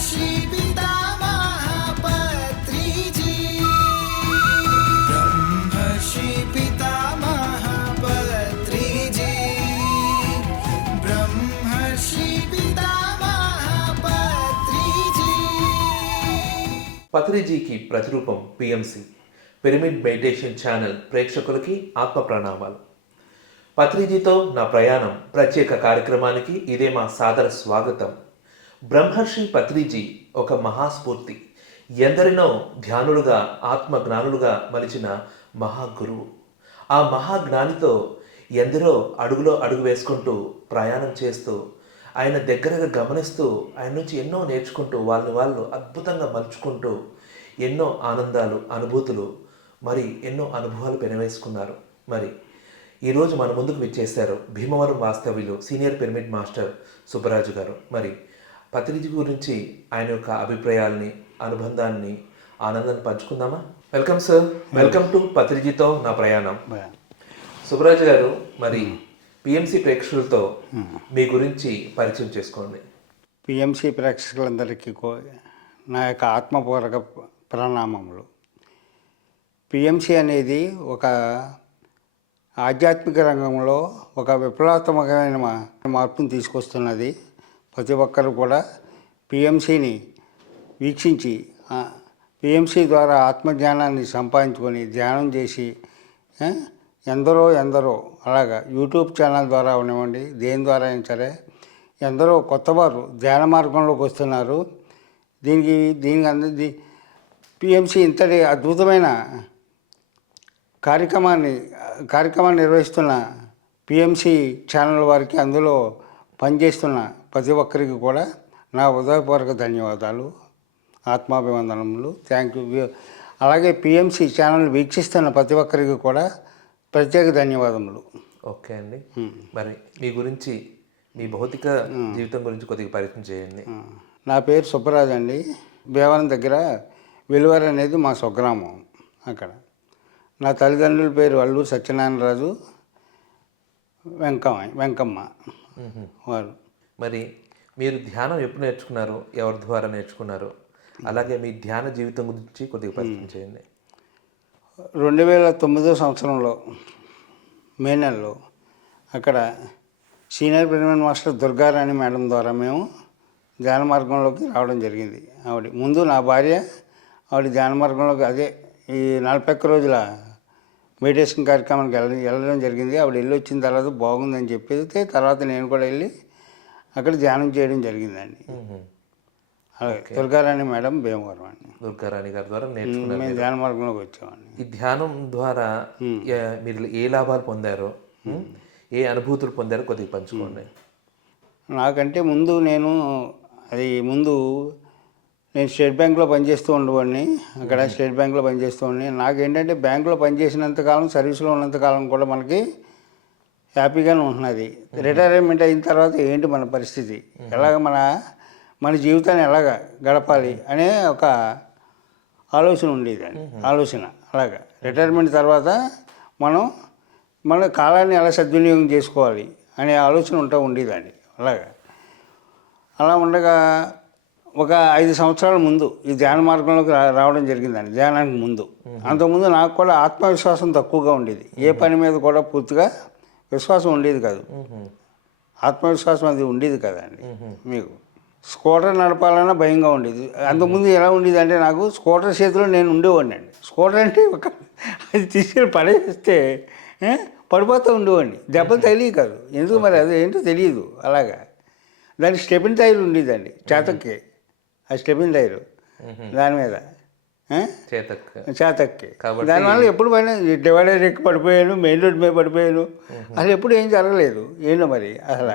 ब्रह्मर्षि पितामह पत्री जी, ब्रह्मर्षि पितामह पत्री जी, ब्रह्मर्षि पितामह पत्री जी। పత్రిజీకి ప్రతిరూపం పిఎంసి పిరమిడ్ మెడిటేషన్ ఛానల్ ప్రేక్షకులకి ఆత్మ ప్రణామాలు. పత్రిజీతో నా ప్రయాణం ప్రత్యేక కార్యక్రమానికి ఇదే మా సాదర స్వాగతం. బ్రహ్మర్షి పత్రిజీ ఒక మహాస్ఫూర్తి, ఎందరినో ధ్యానులుగా ఆత్మజ్ఞానులుగా మలిచిన మహాగురువు. ఆ మహాజ్ఞానితో ఎందరో అడుగులో అడుగు వేసుకుంటూ ప్రయాణం చేస్తూ ఆయన దగ్గరగా గమనిస్తూ ఆయన నుంచి ఎన్నో నేర్చుకుంటూ వాళ్ళని వాళ్ళు అద్భుతంగా మలుచుకుంటూ ఎన్నో ఆనందాలు అనుభూతులు మరి ఎన్నో అనుభవాలు పెనవేసుకున్నారు. మరి ఈరోజు మన ముందుకు విచ్చేశారు భీమవరం వాస్తవ్యులు సీనియర్ పిరమిడ్ మాస్టర్ సుబ్బరాజు గారు. మరి పత్రిజీ గురించి ఆయన యొక్క అభిప్రాయాల్ని అనుబంధాన్ని ఆనందాన్ని పంచుకుందామా? వెల్కమ్ సార్, వెల్కమ్ టు పత్రిజీతో నా ప్రయాణం. సుబ్బరాజు గారు, మరి పిఎంసి ప్రేక్షకులతో మీ గురించి పరిచయం చేసుకోండి. పిఎంసి ప్రేక్షకులందరికీ నా యొక్క ఆత్మపూర్వక ప్రణామములు. పిఎంసి అనేది ఒక ఆధ్యాత్మిక రంగంలో ఒక విప్లవాత్మకమైన మార్పును తీసుకొస్తున్నది. ప్రతి ఒక్కరు కూడా పిఎంసిని వీక్షించి పిఎంసి ద్వారా ఆత్మజ్ఞానాన్ని సంపాదించుకొని ధ్యానం చేసి ఎందరో అలాగా యూట్యూబ్ ఛానల్ ద్వారా ఉండనివ్వండి, దేని ద్వారా అయినా సరే ఎందరో కొత్తవారు ధ్యాన మార్గంలోకి వస్తున్నారు. దీనికి పిఎంసి ఇంతటి అద్భుతమైన కార్యక్రమాన్ని నిర్వహిస్తున్న పిఎంసి ఛానల్ వారికి, అందులో పనిచేస్తున్న ప్రతి ఒక్కరికి కూడా నా హృదయపూర్వక ధన్యవాదాలు, ఆత్మాభివందనములు, థ్యాంక్ యూ. అలాగే పిఎంసి ఛానల్ వీక్షిస్తున్న ప్రతి ఒక్కరికి కూడా ప్రత్యేక ధన్యవాదములు. ఓకే అండి, మరి మీ గురించి మీ భౌతిక జీవితం గురించి కొద్దిగా పరిచయం చేయండి. నా పేరు సుబ్బరాజు అండి. భీమవరం దగ్గర వెలువర అనేది మా స్వగ్రామం. అక్కడ నా తల్లిదండ్రుల పేరు అల్లూరు సత్యనారాయణరాజు, వెంకమ్మ వారు. మరి మీరు ధ్యానం ఎప్పుడు నేర్చుకున్నారు, ఎవరి ద్వారా నేర్చుకున్నారు, అలాగే మీ ధ్యాన జీవితం గురించి కొద్దిగా పరిచయం చేయండి. 2009 సంవత్సరంలో మే నెలలో అక్కడ senior pyramid master Durgarani madam ద్వారా మేము ధ్యాన మార్గంలోకి రావడం జరిగింది. ముందు నా భార్య ధ్యాన మార్గంలోకి అదే ఈ 41 రోజుల మెడిటేషన్ కార్యక్రమానికి వెళ్ళడం జరిగింది. వెళ్ళి వచ్చిన తర్వాత బాగుందని చెప్పేది, తర్వాత నేను కూడా వెళ్ళి అక్కడ ధ్యానం చేయడం జరిగిందండి. అలాగే దుర్గారాణి మేడం భీమవరం అండి. దుర్గారాణి గారి ద్వారా నేర్చుకున్నాను. మేము ధ్యాన మార్గంలోకి వచ్చామండి. ఈ ధ్యానం ద్వారా మీరు ఏ లాభాలు పొందారో, ఏ అనుభూతులు పొందారో కొద్దిగా పంచుకోండి. నాకంటే ముందు నేను స్టేట్ బ్యాంక్లో పనిచేస్తూ ఉండేవాడిని. అక్కడ స్టేట్ బ్యాంక్లో పనిచేస్తూ ఉండి నాకేంటంటే బ్యాంకులో పనిచేసినంతకాలం, సర్వీస్లో ఉన్నంతకాలం కూడా మనకి హ్యాపీగానే ఉంటున్నది. రిటైర్మెంట్ అయిన తర్వాత ఏంటి మన పరిస్థితి, ఎలాగ మన జీవితాన్ని ఎలాగ గడపాలి అనే ఒక ఆలోచన ఉండేదండి. అలాగా రిటైర్మెంట్ తర్వాత మన కాలాన్ని ఎలా సద్వినియోగం చేసుకోవాలి అనే ఆలోచన ఉండేదండి. అలా ఉండగా ఒక 5 సంవత్సరాల ముందు ఈ ధ్యాన మార్గంలోకి రావడం జరిగిందండి. ధ్యానానికి ముందు, అంతకుముందు నాకు కూడా ఆత్మవిశ్వాసం తక్కువగా ఉండేది. ఏ పని మీద కూడా పూర్తిగా విశ్వాసం ఉండేది కాదు, ఆత్మవిశ్వాసం అది ఉండేది కదండి. మీకు స్కూటర్ నడపాలన్నా భయంగా ఉండేది. అంతకుముందు ఎలా ఉండేది అంటే, నాకు స్కూటర్ చేతిలో నేను ఉండేవాడిని అండి. స్కూటర్ అంటే అది తీసుకెళ్ళి పడేస్తే పడిపోతూ ఉండేవాడిని. దెబ్బలు తెలియదు కాదు, ఎందుకు మరి అది ఏంటో తెలియదు. అలాగా దానికి స్టెపిన్ టైర్ ఉండేదండి, చేతక్కి. ఆ స్టెపిన్ టైరు దాని మీద చేతక్కి. దానివల్ల ఎప్పుడు పైన డివైడర్ ఎక్కి పడిపోయాను, మెయిన్ రోడ్ మీద పడిపోయాను. అసలు ఎప్పుడు ఏం జరగలేదు. ఏంటో మరి అసలు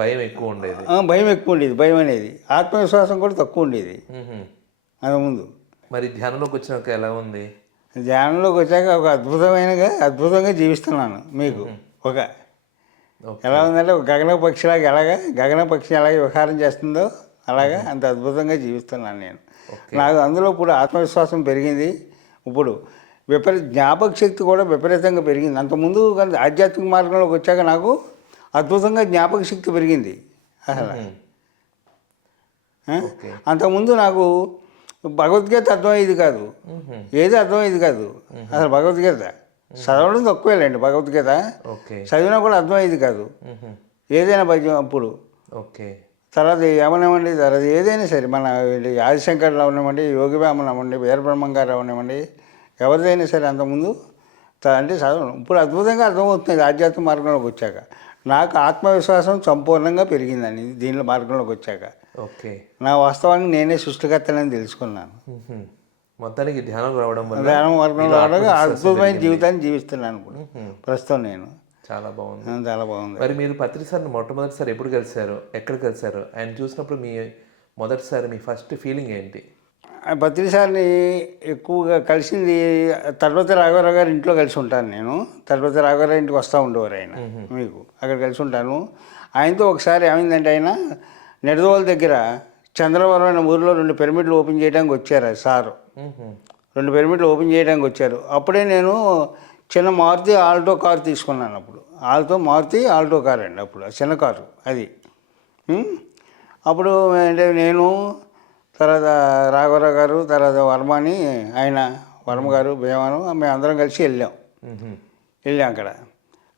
భయం ఎక్కువ ఉండేది. భయం అనేది. ఆత్మవిశ్వాసం కూడా తక్కువ ఉండేది అంతకుముందు. మరి ధ్యానంలోకి వచ్చినాక ఎలా ఉంది? ధ్యానంలోకి వచ్చాక ఒక అద్భుతంగా జీవిస్తున్నాను. మీకు ఎలా ఉందంటే, ఒక గగన పక్షి ఎలాగ విహారం చేస్తుందో అలాగా అంత అద్భుతంగా జీవిస్తున్నాను నేను. నాకు అందులో ఇప్పుడు ఆత్మవిశ్వాసం పెరిగింది. ఇప్పుడు జ్ఞాపక శక్తి కూడా విపరీతంగా పెరిగింది. అంతకుముందు ఆధ్యాత్మిక మార్గంలోకి వచ్చాక నాకు అద్భుతంగా జ్ఞాపక శక్తి పెరిగింది. అసలు ఓకే. అంతకుముందు నాకు భగవద్గీత అర్థమయ్యేది కాదు, ఏది అర్థమయ్యేది కాదు అసలు. భగవద్గీత చదవడం తక్కువేలేండి, భగవద్గీత ఓకే. చదివినా కూడా అర్థమయ్యేది కాదు ఏదైనా భజన అప్పుడు. ఓకే. తర్వాత ఏమన్నామండి, తర్వాత ఏదైనా సరే మన ఆదిశంకర్లు అవనివ్వండి, యోగి వేమన్ అవ్వండి, వీరబ్రహ్మం గారు అవనివ్వండి, ఎవరిదైనా సరే అంతకుముందు అంటే చదవడం. ఇప్పుడు అద్భుతంగా అర్థమవుతుంది ఆధ్యాత్మిక మార్గంలోకి వచ్చాక. నాకు ఆత్మవిశ్వాసం సంపూర్ణంగా పెరిగిందండి దీనిలో మార్గంలోకి వచ్చాక. ఓకే. నా వాస్తవానికి నేనే సృష్టికర్తనని తెలుసుకున్నాను. మొత్తానికి ధ్యానం రావడం వల్ల ధ్యానం మార్గంలో రావడం అద్భుతమైన జీవితాన్ని జీవిస్తున్నాను ఇప్పుడు ప్రస్తుతం నేను. చాలా బాగుంది. చాలా బాగుంది. మరి మీరు పత్రి సార్ని మొట్టమొదటిసారి ఎప్పుడు కలిశారు, ఎక్కడ కలిశారు, ఆయన చూసినప్పుడు మీ మొదటిసారి మీ ఫస్ట్ ఫీలింగ్ ఏంటి? పత్రి సార్ని ఎక్కువగా కలిసింది తరుపతి రాఘవరావు గారి ఇంట్లో కలిసి ఉంటాను నేను. తరుపతి రాఘవరావు ఇంటికి వస్తూ ఉండేవారు ఆయన, మీకు అక్కడ కలిసి ఉంటాను. ఆయనతో ఒకసారి ఏమైందంటే ఆయన నెడదవోలు దగ్గర చంద్రవరం అనే ఊరిలో 2 పిరమిడ్లు ఓపెన్ చేయడానికి వచ్చారు సారు. 2 పిరమిడ్లు ఓపెన్ చేయడానికి వచ్చారు. అప్పుడే నేను చిన్న మారుతి ఆల్టో కారు తీసుకున్నాను. అప్పుడు మారుతి ఆల్టో కారు అండి, అప్పుడు చిన్న కారు అది. అప్పుడు అంటే నేను, తర్వాత రాఘవరావు గారు, తర్వాత వర్మని, ఆయన వర్మ గారు, భీమాను, మేము అందరం కలిసి వెళ్ళాం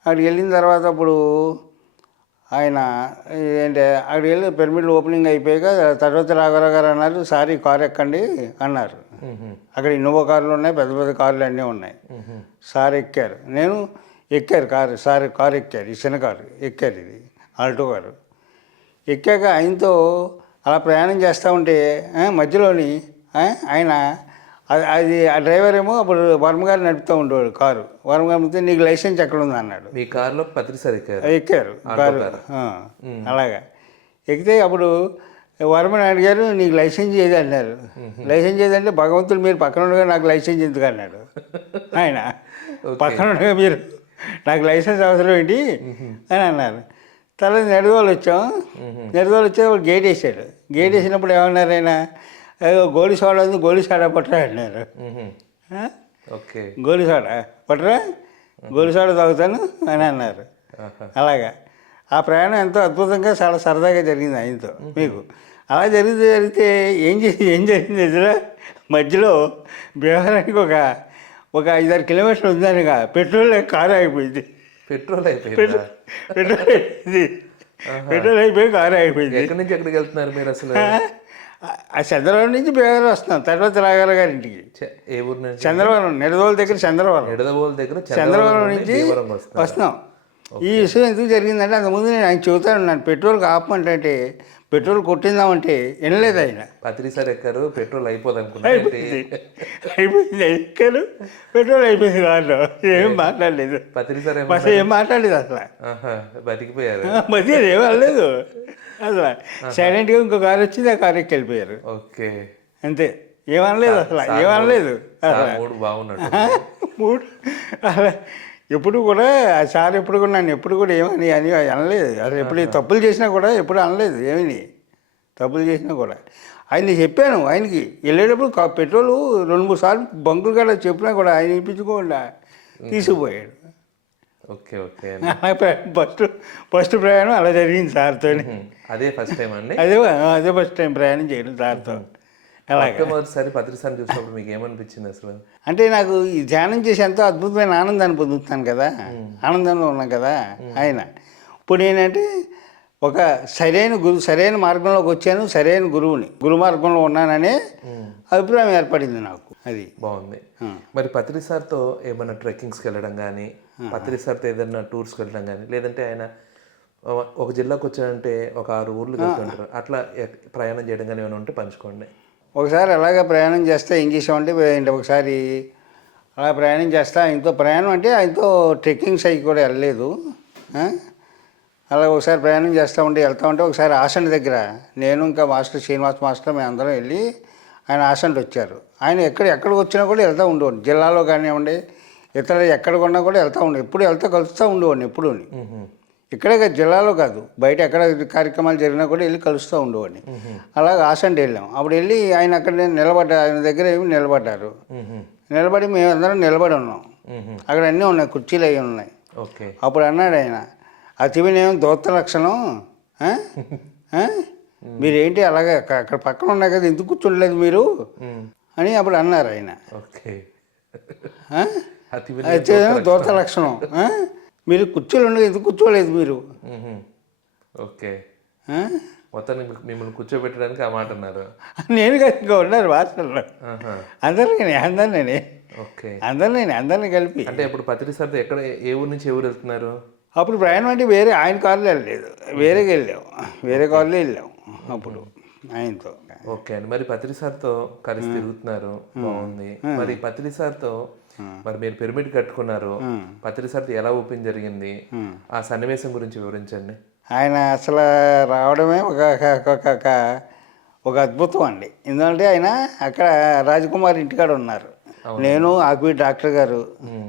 అక్కడికి వెళ్ళిన తర్వాత అప్పుడు ఆయన ఏంటంటే అక్కడికి వెళ్ళి పిరమిడ్లు ఓపెనింగ్ అయిపోయాక తర్వాత రాఘవరావు గారు అన్నారు, సార్ ఈ కారు ఎక్కండి అన్నారు. అక్కడ ఇన్నోవా కార్లు ఉన్నాయి, పెద్ద పెద్ద కార్లు అన్నీ ఉన్నాయి. సార్ ఎక్కారు, నేను ఎక్కారు కారు, సార్ కారు ఎక్కారు, ఈ చిన్న కారు ఎక్కారు, ఇది ఆల్టో కారు. ఎక్కాక ఆయనతో అలా ప్రయాణం చేస్తూ ఉంటే మధ్యలోని ఆయన అది ఆ డ్రైవర్ ఏమో అప్పుడు వర్మ గారు నడుపుతూ ఉండేవాడు కారు. వర్మ గారు నడిపితే నీకు లైసెన్స్ ఎక్కడ ఉంది అన్నాడు. మీ కారులో పత్రి సార్ ఎక్కారు కారు. అలాగా ఎక్కితే అప్పుడు వర్మని అడిగారు, నీకు లైసెన్స్ ఏది అన్నారు. లైసెన్స్ ఏదంటే భగవంతుడు మీరు పక్కన ఉండగా నాకు లైసెన్స్ ఎందుకు అన్నాడు ఆయన. పక్కన ఉండగా మీరు నాకు లైసెన్స్ అవసరం ఏంటి అని అన్నారు. తర్వాత నెడదోలు వచ్చాం. నెడదోలు వచ్చే గేట్ వేసాడు. గేట్ వేసినప్పుడు ఏమన్నారు ఆయన, గోళీ సోడా ఉంది, గోళీ సోడా పట్టరా అన్నారు. గోళీ సోడా పట్టరా, గోళీ సోడా తాగుతాను అని అన్నారు. అలాగా ఆ ప్రయాణం ఎంతో అద్భుతంగా చాలా సరదాగా జరిగింది ఆయనతో మీకు. అలా జరిగితే ఏం జరిగింది ఎదురా మధ్యలో బీహారానికి ఒక 5-6 కిలోమీటర్లు ఉందనగా పెట్రోల్ కారు అయిపోయింది. పెట్రోల్ అయిపోయి కారు అయిపోయింది. ఎక్కడి నుంచి ఎక్కడికి వెళ్తున్నారు మీరు అసలు? ఆ చంద్రవరం నుంచి బీహార్ వస్తున్నాం, తర్వాత రాఘవరావు గారి ఇంటికి. ఏ ఊరు నుంచి? చంద్రవరం, నెడదవోలు దగ్గర చంద్రవరం. చంద్రవరం నుంచి వస్తున్నాం. ఈ విషయం ఎందుకు జరిగిందంటే అంతకుముందు నేను ఆయన చెబుతాను, నన్ను పెట్రోల్కి ఆపమంటే పెట్రోల్ కొట్టిందామంటే వినలేదు ఆయన. పత్రి సార్ ఎక్కారు, పెట్రోల్ అయిపోయింది ఎక్కారు, పెట్రోల్ అయిపోయింది కాదు, ఏం మాట్లాడలేదు. పత్రి సార్ ఏం మాట్లాడలేదు అసలు, బతికిపోయారు. మధ్య ఏం అనలేదు అసలు. సైలెంట్గా ఇంకో కారు వచ్చింది, ఆ కారు ఎక్కి వెళ్ళిపోయారు. ఓకే, అంతే, ఏమనలేదు అసలు, ఏమనలేదు మూడు అలా. ఎప్పుడు కూడా సార్ ఎప్పుడు కూడా నన్ను ఎప్పుడు కూడా ఏమని అనలేదు అసలు. ఎప్పుడు తప్పులు చేసినా కూడా ఎప్పుడు అనలేదు, ఏమని తప్పులు చేసినా కూడా. ఆయన చెప్పాను, ఆయనకి వెళ్ళేటప్పుడు పెట్రోలు 2-3 సార్లు బంకులు కూడా చెప్పినా కూడా ఆయన ఇప్పించుకోకుండా తీసుకుపోయాడు. Okay okay. ఫస్ట్ ప్రయాణం అలా జరిగింది సార్తో. అదే ఫస్ట్ టైం అండి? అదే ఫస్ట్ టైం ప్రయాణం చేయడం సార్తో. మొదటిసారి పత్రి సార్ చూసినప్పుడు మీకు ఏమనిపించింది అసలు? అంటే నాకు ఈ ధ్యానం చేసి ఎంతో అద్భుతమైన ఆనందాన్ని పొందుతున్నాను కదా, ఆనందంలో ఉన్నాను కదా ఆయన. ఇప్పుడు ఏంటంటే ఒక సరైన మార్గంలోకి వచ్చాను, సరైన గురు మార్గంలో ఉన్నాననే అభిప్రాయం ఏర్పడింది నాకు. అది బాగుంది. మరి పత్రి సార్తో ఏమైనా ట్రెక్కింగ్స్కి వెళ్ళడం కానీ, పత్రి సార్తో ఏదైనా టూర్స్కి వెళ్ళడం కానీ, లేదంటే ఆయన ఒక జిల్లాకు వచ్చారంటే ఒక 6 ఊర్లు వెళ్తుంటారు, అట్లా ప్రయాణం చేయడం కానీ ఏమైనా ఉంటే పంచుకోండి. ఒకసారి అలాగే ప్రయాణం చేస్తే ఏం చేసామంటే, ఒకసారి అలా ప్రయాణం చేస్తా ఆయనతో ప్రయాణం అంటే ఆయనతో ట్రెక్కింగ్స్ అవి కూడా వెళ్ళలేదు. అలా ఒకసారి ప్రయాణం వెళ్తూ ఉంటే ఒకసారి ఆసండ్ దగ్గర నేను ఇంకా మాస్టర్ శ్రీనివాస్ మాస్టర్ మేము అందరం వెళ్ళి ఆయన ఆసండ్ వచ్చారు. ఆయన ఎక్కడికి వచ్చినా కూడా వెళ్తూ ఉండేవాడిని, జిల్లాలో కానివ్వండి ఇతర ఎక్కడికి ఉన్నా కూడా వెళ్తూ ఉండే, ఎప్పుడు కలుస్తూ ఉండేవాడిని. ఎప్పుడు ఇక్కడే జిల్లాలో కాదు, బయట ఎక్కడ కార్యక్రమాలు జరిగినా కూడా వెళ్ళి కలుస్తూ ఉండేవాడిని. అలాగే ఆసండ్ వెళ్ళాం. అప్పుడు వెళ్ళి ఆయన అక్కడ ఆయన దగ్గర ఏమి నిలబడ్డారు. నిలబడి మేమందరం నిలబడి ఉన్నాం. అక్కడ అన్నీ ఉన్నాయి, కుర్చీలు అవి ఉన్నాయి. అప్పుడు అన్నాడు ఆయన, అతివినయం దోత్త లక్షణం మీరేంటి అలాగే అక్కడ పక్కన ఉన్నాయి కదా ఎందుకు కూర్చోలేదు మీరు మ్మ్. అని అప్పుడు అన్నారు ఆయన. ఓకే. ఆ? అతి అయితే దోత లక్షణం. ఆ? మీరు కుర్చీలు ఉండగా ఎందుకు కూర్చోలేదు మీరు? మ్మ్. ఓకే. ఆ? మొత్తాన్ని మిమ్మల్ని కూర్చోబెట్టడానికి ఆ మాట అన్నారు. నేను కదా ఇంకా ఉన్నారు వాసనలో ఆహా. అందరినీ ఓకే. అందరినీ కలిపి. అంటే ఇప్పుడు పత్రి సార్తో ఎక్కడ ఏ ఊరు నుంచి ఏ ఊరు వెళ్తున్నారు? అప్పుడు ప్రయాణం అంటే వేరే ఆయన కారులో వెళ్ళలేదు, వేరేగా వెళ్ళాం, వేరే కారులో వెళ్ళాం అప్పుడు ఆయనతో. ఓకే అండి. మరి పత్రి సార్తో కలిసి తిరుగుతున్నారు, బాగుంది. మరి పత్రి సార్తో మరి మీరు పిరమిడ్ కట్టుకున్నారు, పత్రి సార్తో ఎలా ఓపెన్ జరిగింది, ఆ సన్నివేశం గురించి వివరించండి. ఆయన అసలు రావడమే ఒక అద్భుతం అండి. ఎందుకంటే ఆయన అక్కడ రాజకుమార్ ఇంటికాడ ఉన్నారు, నేను ఆక్వి డాక్టర్ గారు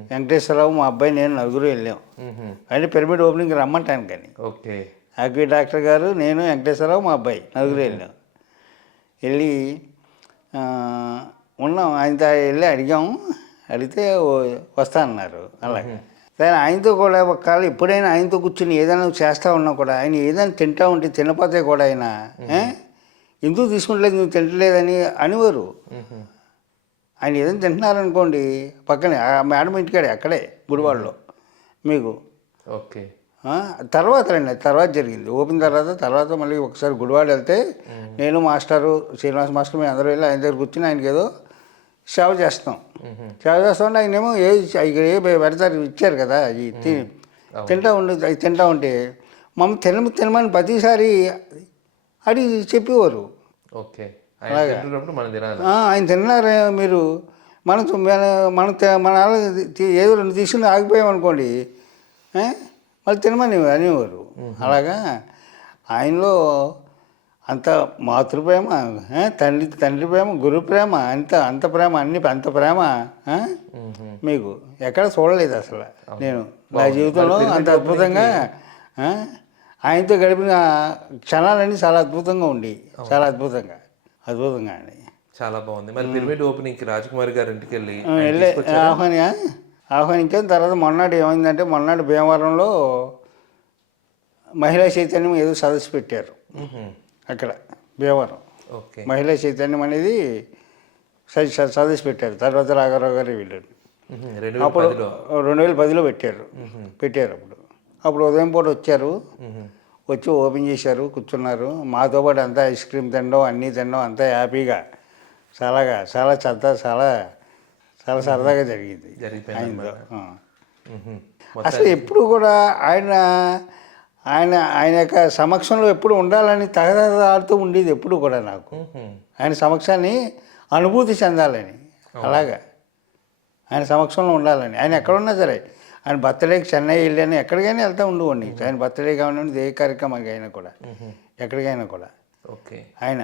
వెంకటేశ్వరరావు మా అబ్బాయి నేను నలుగురు వెళ్ళాం. అంటే పిరమిడ్ ఓపెనింగ్ రమ్మంటాను కానీ ఓకే. ఆక్వి డాక్టర్ గారు నేను వెంకటేశ్వరరావు మా అబ్బాయి నలుగురు వెళ్ళాం. వెళ్ళి ఉన్నాం, ఆయనతో వెళ్ళి అడిగాము, అడిగితే వస్తా అన్నారు. అలాగే కానీ ఆయనతో కూడా ఒకవేళ ఎప్పుడైనా ఆయనతో కూర్చుని ఏదైనా చేస్తూ ఉన్నా కూడా ఆయన ఏదైనా తింటూ ఉంటే తినపోతే కూడా ఆయన ఎందుకు తీసుకుంటలేదు నువ్వు తింటలేదని అనేవారు. ఆయన ఏదైనా తింటున్నారనుకోండి పక్కనే మేడం ఇంటికాడే అక్కడే గుడివాడలో మీకు. ఓకే. తర్వాత జరిగింది ఓపెన్ తర్వాత మళ్ళీ ఒకసారి గుడివాడ వెళ్తే నేను మాస్టరు శ్రీనివాస్ మాస్టర్ మేము అందరూ వెళ్ళి ఆయన దగ్గర కూర్చుని ఆయనకి ఏదో సేవ చేస్తామంటే ఆయన ఏమో ఏ పెడతారు ఇచ్చారు కదా అవి తింటా ఉంటే మమ్మల్ని తినమని ప్రతిసారి అడిగి చెప్పేవారు. ఓకే. ఆయన తిన్నారే మీరు మనం మన ఏదో రెండు తీసుకుని ఆగిపోయామనుకోండి మళ్ళీ తినమని అనేవారు. అలాగా ఆయనలో అంత మాతృప్రేమ, తండ్రి ప్రేమ, గురు ప్రేమ, అంత ప్రేమ, అంత ప్రేమ మీకు ఎక్కడ చూడలేదు అసలు నేను నా జీవితంలో. అంత అద్భుతంగా ఆయనతో గడిపిన క్షణాలన్నీ చాలా అద్భుతంగా ఉండి చాలా అద్భుతంగా అండి. చాలా బాగుంది. మరి పిరమిడ్ ఓపెనింగ్కి రాజకుమారి గారి ఇంటికి వెళ్ళి ఆహ్వానించాను. తర్వాత మొన్నటి ఏమైందంటే మొన్నటి భీమవరంలో మహిళా చైతన్యం ఏదో సదస్సు పెట్టారు అక్కడ భీమవరం. ఓకే. మహిళా చైతన్యం అనేది సదస్సు పెట్టారు. తర్వాత రాఘవరావు గారు వీళ్ళు అప్పుడు 2010లో పెట్టారు. అప్పుడు ఉదయం పూట వచ్చి ఓపెన్ చేశారు, కూర్చున్నారు. మాతో పాటు అంతా ఐస్ క్రీమ్ తినడం అన్నీ తినడం అంతా హ్యాపీగా చాలా సరదాగా జరిగింది ఆయనతో. అసలు ఎప్పుడు కూడా ఆయన యొక్క సమక్షంలో ఎప్పుడు ఉండాలని తగదాడుతూ ఉండేది ఎప్పుడు కూడా నాకు. ఆయన సమక్షాన్ని అనుభూతి చెందాలని, అలాగా ఆయన సమక్షంలో ఉండాలని. ఆయన ఎక్కడున్నా సరే, ఆయన బర్త్డేకి చెన్నై వెళ్ళాను, ఎక్కడికైనా వెళ్తూ ఉండేవాడిని. ఆయన బర్త్డే కావాలండి ఏ కార్యక్రమానికి అయినా కూడా, ఎక్కడికైనా కూడా. ఓకే. ఆయన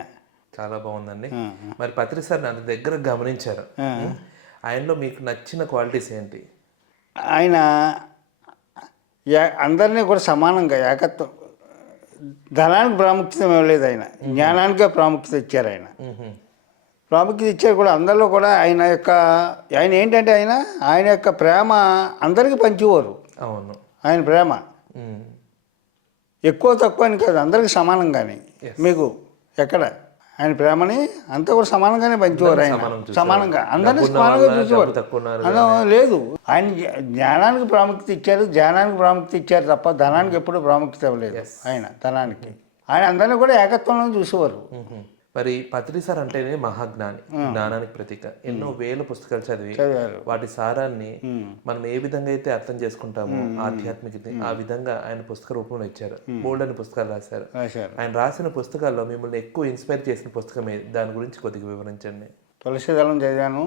చాలా బాగుందండి. మరి పత్రి సార్ నా దగ్గర గమనించారు, ఆయనలో మీకు నచ్చిన క్వాలిటీస్ ఏంటి? ఆయన అందరినీ కూడా సమానంగా ఏకత్వం, ధనానికి ప్రాముఖ్యత ఇవ్వలేదు ఆయన, జ్ఞానానికే ప్రాముఖ్యత ఇచ్చారు. ప్రాముఖ్యత ఇచ్చారు కూడా అందరిలో కూడా. ఆయన ఏంటంటే ఆయన యొక్క ప్రేమ అందరికీ పంచేవారు. అవును. ఆయన ప్రేమ ఎక్కువ తక్కువ అని కాదు, అందరికీ సమానంగానే. మీకు ఎక్కడ ఆయన ప్రేమని అంతా కూడా సమానంగానే పంచేవారు. ఆయన సమానంగా అందరినీ సమానంగా చూసేవారు. లేదు, ఆయన జ్ఞానానికి ప్రాముఖ్యత ఇచ్చారు, ధ్యానానికి ప్రాముఖ్యత ఇచ్చారు తప్ప ధనానికి ఎప్పుడు ప్రాముఖ్యత ఇవ్వలేదు. ధనానికి ఆయన అందరినీ కూడా ఏకత్వంలో చూసేవారు. మరి పత్రి సార్ అంటేనే మహాజ్ఞాని, జ్ఞానానికి ప్రతీక. ఎన్నో వేల పుస్తకాలు చదివి వాటి సారాన్ని మనం ఏ విధంగా అయితే అర్థం చేసుకుంటామో ఆధ్యాత్మికత, ఆ విధంగా ఆయన పుస్తక రూపంలో ఇచ్చారు. బోల్డ్ అని పుస్తకాలు రాశారు. ఆయన రాసిన పుస్తకాల్లో మిమ్మల్ని ఎక్కువ ఇన్స్పైర్ చేసిన పుస్తకం ఏది? దాని గురించి కొద్దిగా వివరించండి. తులసీదళం చదివాను,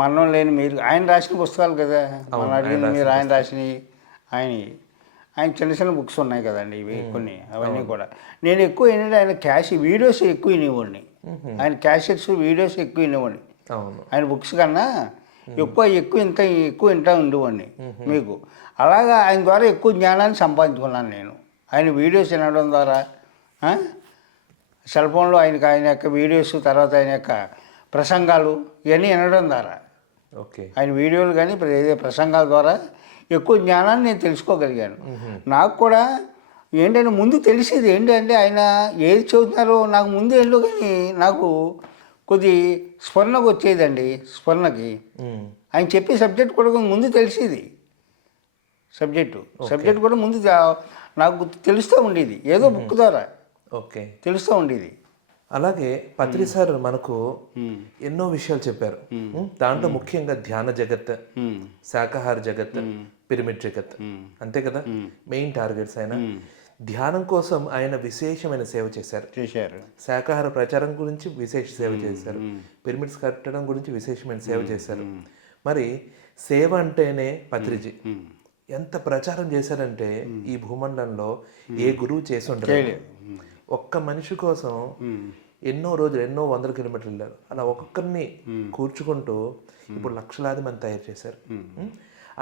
మరణం లేని మీరు. ఆయన రాసిన పుస్తకాలు కదా, మన అడిగింది మీరు ఆయన రాసినవి. ఆయన చిన్న బుక్స్ ఉన్నాయి కదండి ఇవి కొన్ని, అవన్నీ కూడా. నేను ఎక్కువ ఏంటంటే ఆయన వీడియోస్ ఎక్కువ వినేవాడిని. ఆయన క్యాసెట్స్ వీడియోస్ ఎక్కువ వినేవాడిని. ఆయన బుక్స్ కన్నా ఎక్కువ వింటా ఉండేవాడిని మీకు. అలాగా ఆయన ద్వారా ఎక్కువ జ్ఞానాన్ని సంపాదించుకున్నాను నేను. ఆయన వీడియోస్ వినడం ద్వారా, సెల్ ఫోన్లో ఆయన యొక్క వీడియోస్, తర్వాత ఆయన యొక్క ప్రసంగాలు ఇవన్నీ వినడం ద్వారా, ఆయన వీడియోలు కానీ ప్రసంగాల ద్వారా ఎక్కువ జ్ఞానాన్ని నేను తెలుసుకోగలిగాను. నాకు కూడా ఏంటంటే ముందు తెలిసేది ఏంటంటే ఆయన ఏది చదువుతున్నారో నాకు ముందు ఏంటో కానీ నాకు కొద్ది స్ఫురణకు వచ్చేదండి. స్ఫురణకి ఆయన చెప్పే సబ్జెక్ట్ కూడా ముందు తెలిసేది. సబ్జెక్ట్ కూడా ముందు నాకు తెలుస్తూ ఉండేది, ఏదో బుక్ ద్వారా ఓకే తెలుస్తూ ఉండేది. అలాగే పత్రి సార్ మనకు ఎన్నో విషయాలు చెప్పారు. దాంట్లో ముఖ్యంగా ధ్యాన జగత్, శాకాహార జగత్, పిరమిడ్ జగత్, అంతే కదా మెయిన్ టార్గెట్స్. ఆయన ధ్యానం కోసం ఆయన విశేషమైన సేవ చేశారు. శాకాహార ప్రచారం గురించి విశేష సేవ చేశారు. పిరమిడ్స్ కట్టడం గురించి విశేషమైన సేవ చేశారు. మరి సేవ అంటేనే పత్రిజీ ఎంత ప్రచారం చేశారంటే ఈ భూమండలంలో ఏ గురువు చేసి ఉంటారు. ఒక్క మనిషి కోసం ఎన్నో రోజులు, ఎన్నో వందల కిలోమీటర్లు వెళ్ళారు. అలా ఒక్కొక్కరిని కూర్చుకుంటూ ఇప్పుడు లక్షలాది మంది తయారు చేశారు.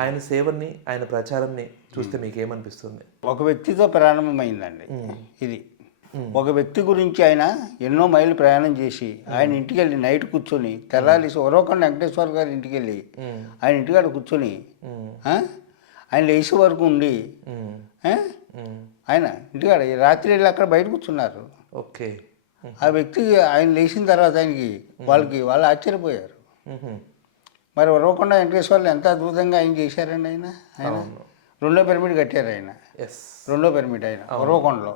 ఆయన సేవని, ఆయన ప్రచారాన్ని చూస్తే మీకేమనిపిస్తుంది? ఒక వ్యక్తితో ప్రారంభమైందండి ఇది. ఒక వ్యక్తి గురించి ఆయన ఎన్నో మైళ్ళు ప్రయాణం చేసి ఆయన ఇంటికి వెళ్ళి నైట్ కూర్చొని తెల్లాలేసి ఉరవకొండ వెంకటేశ్వర గారి ఇంటికి వెళ్ళి ఆయన ఇంటికాడ కూర్చొని ఆయన లేచి వరకు ఉండి ఆయన ఇంటికాడ రాత్రి వెళ్ళి అక్కడ బయట కూర్చున్నారు. ఓకే. ఆ వ్యక్తి ఆయన లేచిన తర్వాత ఆయనకి వాళ్ళు ఆశ్చర్యపోయారు. మరి ఉరవకొండ వెంకటేశ్వర్లు ఎంత అద్భుతంగా ఆయన చేశారండి. ఆయన రెండో పిరమిడ్ కట్టారు. ఆయన రెండో పిరమిడ్ ఆయన ఉరవకొండలో.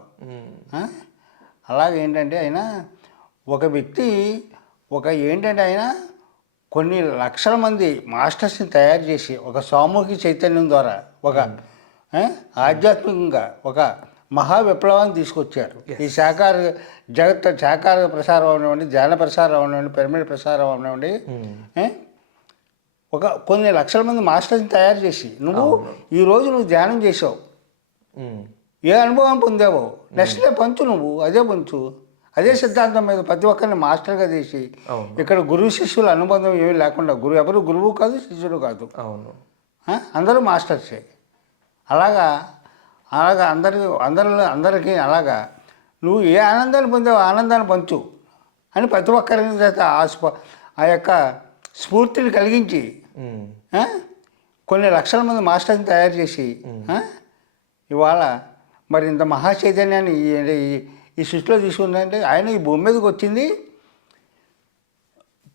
అలాగేంటంటే ఆయన ఒక వ్యక్తి ఏంటంటే ఆయన కొన్ని లక్షల మంది మాస్టర్స్ని తయారు చేసి ఒక సామూహిక చైతన్యం ద్వారా ఒక ఆధ్యాత్మికంగా ఒక మహా విప్లవాన్ని తీసుకొచ్చారు. ఈ శాకాహార ప్రసారం అవనివ్వండి, ధ్యాన ప్రసారం అవనివ్వండి, పిరమిడ్ ప్రసారం అవనివ్వండి, కొన్ని లక్షల మంది మాస్టర్స్ని తయారు చేసి ఈరోజు నువ్వు ధ్యానం చేసావు, ఏ అనుభవం పొందావో నెక్స్ట్ డే పంచు, నువ్వు అదే పంచు, అదే సిద్ధాంతం మీద ప్రతి ఒక్కరిని మాస్టర్గా చేసి ఇక్కడ గురువు శిష్యుల అనుబంధం ఏమీ లేకుండా, ఎవరు గురువు కాదు, శిష్యుడు కాదు, అందరూ మాస్టర్సే. అలాగా అందరికీ అలాగా నువ్వు ఏ ఆనందాన్ని పొందావో ఆనందాన్ని పంచు అని ప్రతి ఒక్కరిని చేత ఆ యొక్క స్ఫూర్తిని కలిగించి కొన్ని లక్షల మంది మాస్టర్ని తయారు చేసి ఇవాళ మరి ఇంత మహాచైతన్యాన్ని ఈ సృష్టిలో తీసుకుందంటే ఆయన ఈ భూమి మీదకి వచ్చింది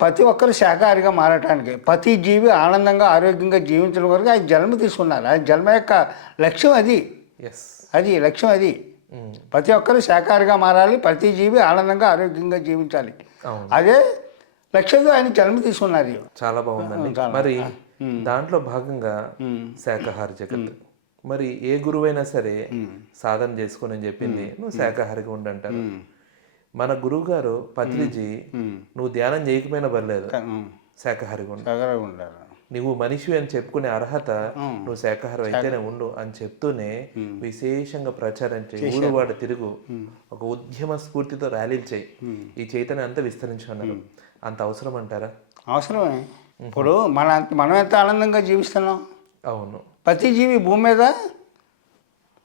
ప్రతి ఒక్కరు శాకాహారిగా మారటానికి, ప్రతి జీవి ఆనందంగా ఆరోగ్యంగా జీవించడం వరకు ఆయన జన్మ తీసుకున్నారు. ఆయన జన్మ యొక్క లక్ష్యం అది లక్ష్యం అది. ప్రతి ఒక్కరు శాకాహారిగా మారాలి, ప్రతి జీవి ఆనందంగా ఆరోగ్యంగా జీవించాలి, అదే లక్ష్యంతో ఆయన జన్మ తీసుకున్నారు. చాలా బాగుందండి. మరి దాంట్లో భాగంగా శాకాహార జగత్, మరి ఏ గురువైనా సరే సాధన చేసుకుని చెప్పింది నువ్వు శాకాహారిగా ఉండంటారు. మన గురువు గారు పత్రిజీ నువ్వు ధ్యానం చేయకపోయినా పర్లేదు, శాకాహారిగా ఉండాలి, నువ్వు మనిషి అని చెప్పుకునే అర్హత నువ్వు శాకాహారం అయితేనే ఉండు అని చెప్తూనే విశేషంగా ప్రచారం చేయి, ఊరువాడ తిరుగు, ఒక ఉద్యమ స్ఫూర్తితో ర్యాలీలు చేయి, ఈ చైతన్యం అంతా విస్తరించుకున్నారు. అంత అవసరం అంటారా? అవసరమే. ఇప్పుడు మనం ఎంత ఆనందంగా జీవిస్తున్నాం. అవును. ప్రతి జీవి భూమి మీద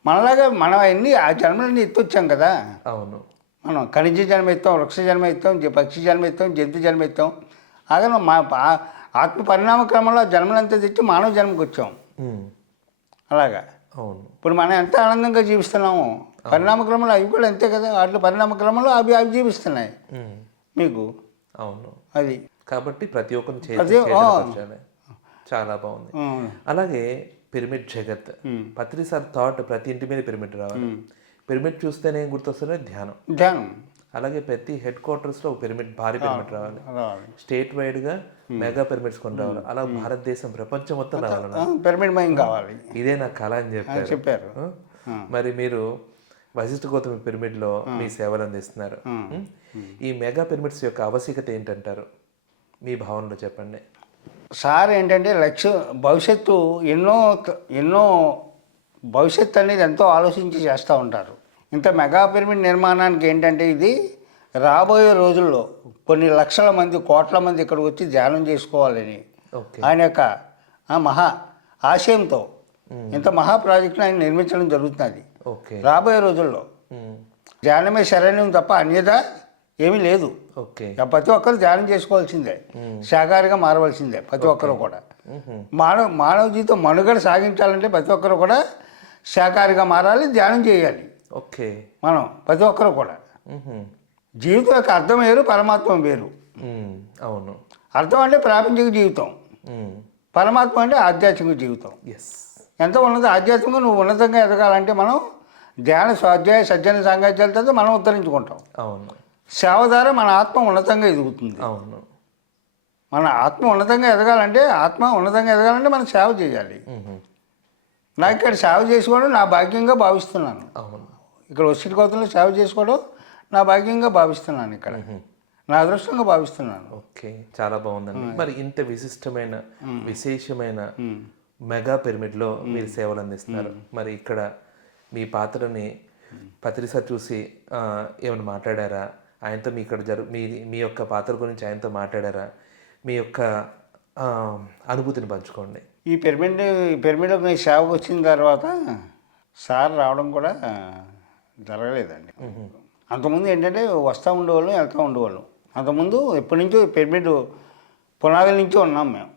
మనలాగా మనం అన్ని ఆ జన్మలన్నీ ఎత్తొచ్చాం కదా. అవును. మనం ఖనిజ జన్మ ఎత్తాం, వృక్ష జన్మ ఎత్తాం, పక్షి జన్మ ఎత్తాం, జంతు జన్మ ఎత్తాం. అలాగే మా ఆత్మ పరిణామ క్రమంలో జన్మలంతా తెచ్చి మానవ జన్మకు వచ్చాం. అలాగా. అవును. ఇప్పుడు మనం ఎంత ఆనందంగా జీవిస్తున్నాము, పరిణామ క్రమంలో అవి కూడా అంతే కదా. వాటిలో పరిణామ క్రమంలో అవి జీవిస్తున్నాయి మీకు. అవును. అది కాబట్టి ప్రతి ఒక్కరు చాలా బాగుంది. అలాగే పిరమిడ్ జగత్, పత్రి సార్ థాట్ ప్రతి ఇంటి మీద పిరమిడ్ రావాలి. పిరమిడ్ చూస్తేనే గుర్తొస్తుంది ధ్యానం. అలాగే ప్రతి హెడ్ క్వార్టర్స్ లో పిరమిడ్, భారీ పిరమిడ్ రావాలి. స్టేట్ వైడ్ గా మెగా పిరమిడ్స్ కొని రావాలి. అలా భారతదేశం, ప్రపంచం మొత్తం రావాలి, పిరమిడ్ మయం కావాలి. ఇదే నా కళ అని చెప్పారు. మరి మీరు వశిష్ఠ గౌతమి పిరమిడ్ లో మీ సేవలు అందిస్తున్నారు. ఈ మెగా పిరమిడ్స్ యొక్క ఆవశ్యకత ఏంటంటారు? మీ భావనలో చెప్పండి. సార్ ఏంటంటే భవిష్యత్తు ఎన్నో భవిష్యత్తు అనేది ఎంతో ఆలోచించి చేస్తూ ఉంటారు. ఇంత మెగా పిరమిడ్ నిర్మాణానికి ఏంటంటే ఇది రాబోయే రోజుల్లో కొన్ని లక్షల మంది, కోట్ల మంది ఇక్కడికి వచ్చి ధ్యానం చేసుకోవాలని ఆయన యొక్క మహా ఆశయంతో ఇంత మహా ప్రాజెక్టును ఆయన నిర్మించడం జరుగుతున్నది. రాబోయే రోజుల్లో ధ్యానమే శరణ్యం తప్ప అన్యత ఏమీ లేదు. ప్రతి ఒక్కరు ధ్యానం చేసుకోవాల్సిందే, శాకాహారిగా మారవలసిందే ప్రతి ఒక్కరు కూడా. మానవ జీవితం మనుగడ సాగించాలంటే ప్రతి ఒక్కరు కూడా శాకాహారిగా మారాలి, ధ్యానం చేయాలి. ఓకే. మనం ప్రతి ఒక్కరు కూడా మ్మ్. జీవితం యొక్క అర్థం వేరు, పరమాత్మ వేరు. అవును. అర్థం అంటే ప్రాపంచిక జీవితం, పరమాత్మ అంటే ఆధ్యాత్మిక జీవితం. ఎస్. ఎంత ఉన్నది ఆధ్యాత్మికంగా నువ్వు ఉన్నతంగా ఎదగాలంటే మనం ధ్యాన స్వాధ్యాయ సజ్జన సాంగత్యాలతో మనం ఉద్ధరించుకుంటాం. అవును. సేవ ద్వారా మన ఆత్మ ఉన్నతంగా ఎదుగుతుంది. అవును. మన ఆత్మ ఉన్నతంగా ఎదగాలంటే మనం సేవ చేయాలి. నాకు ఇక్కడ సేవ చేసుకోవడం నా భాగ్యంగా భావిస్తున్నాను. అవును. ఇక్కడ వచ్చిన కోతలో సేవ చేసుకోవడం నా భాగ్యంగా భావిస్తున్నాను, ఇక్కడ నా అదృష్టంగా భావిస్తున్నాను. ఓకే, చాలా బాగుందండి. మరి ఇంత విశేషమైన మెగా పిరమిడ్లో మీరు సేవలు అందిస్తున్నారు. మరి ఇక్కడ మీ పాత్రని పత్రి సార్ చూసి ఏమైనా మాట్లాడారా? ఆయనతో మీ ఇక్కడ మీ యొక్క పాత్ర గురించి ఆయనతో మాట్లాడారా? మీ యొక్క అనుభూతిని పంచుకోండి. ఈ పిరమిడ్ మీ సేవకు వచ్చిన తర్వాత సార్ రావడం కూడా జరగలేదండి. అంతకుముందు ఏంటంటే వస్తూ ఉండేవాళ్ళం, వెళ్తూ ఉండేవాళ్ళం. అంతకుముందు ఎప్పటి నుంచో పిరమిడ్ పునాదుల నుంచి ఉన్నాం మేము.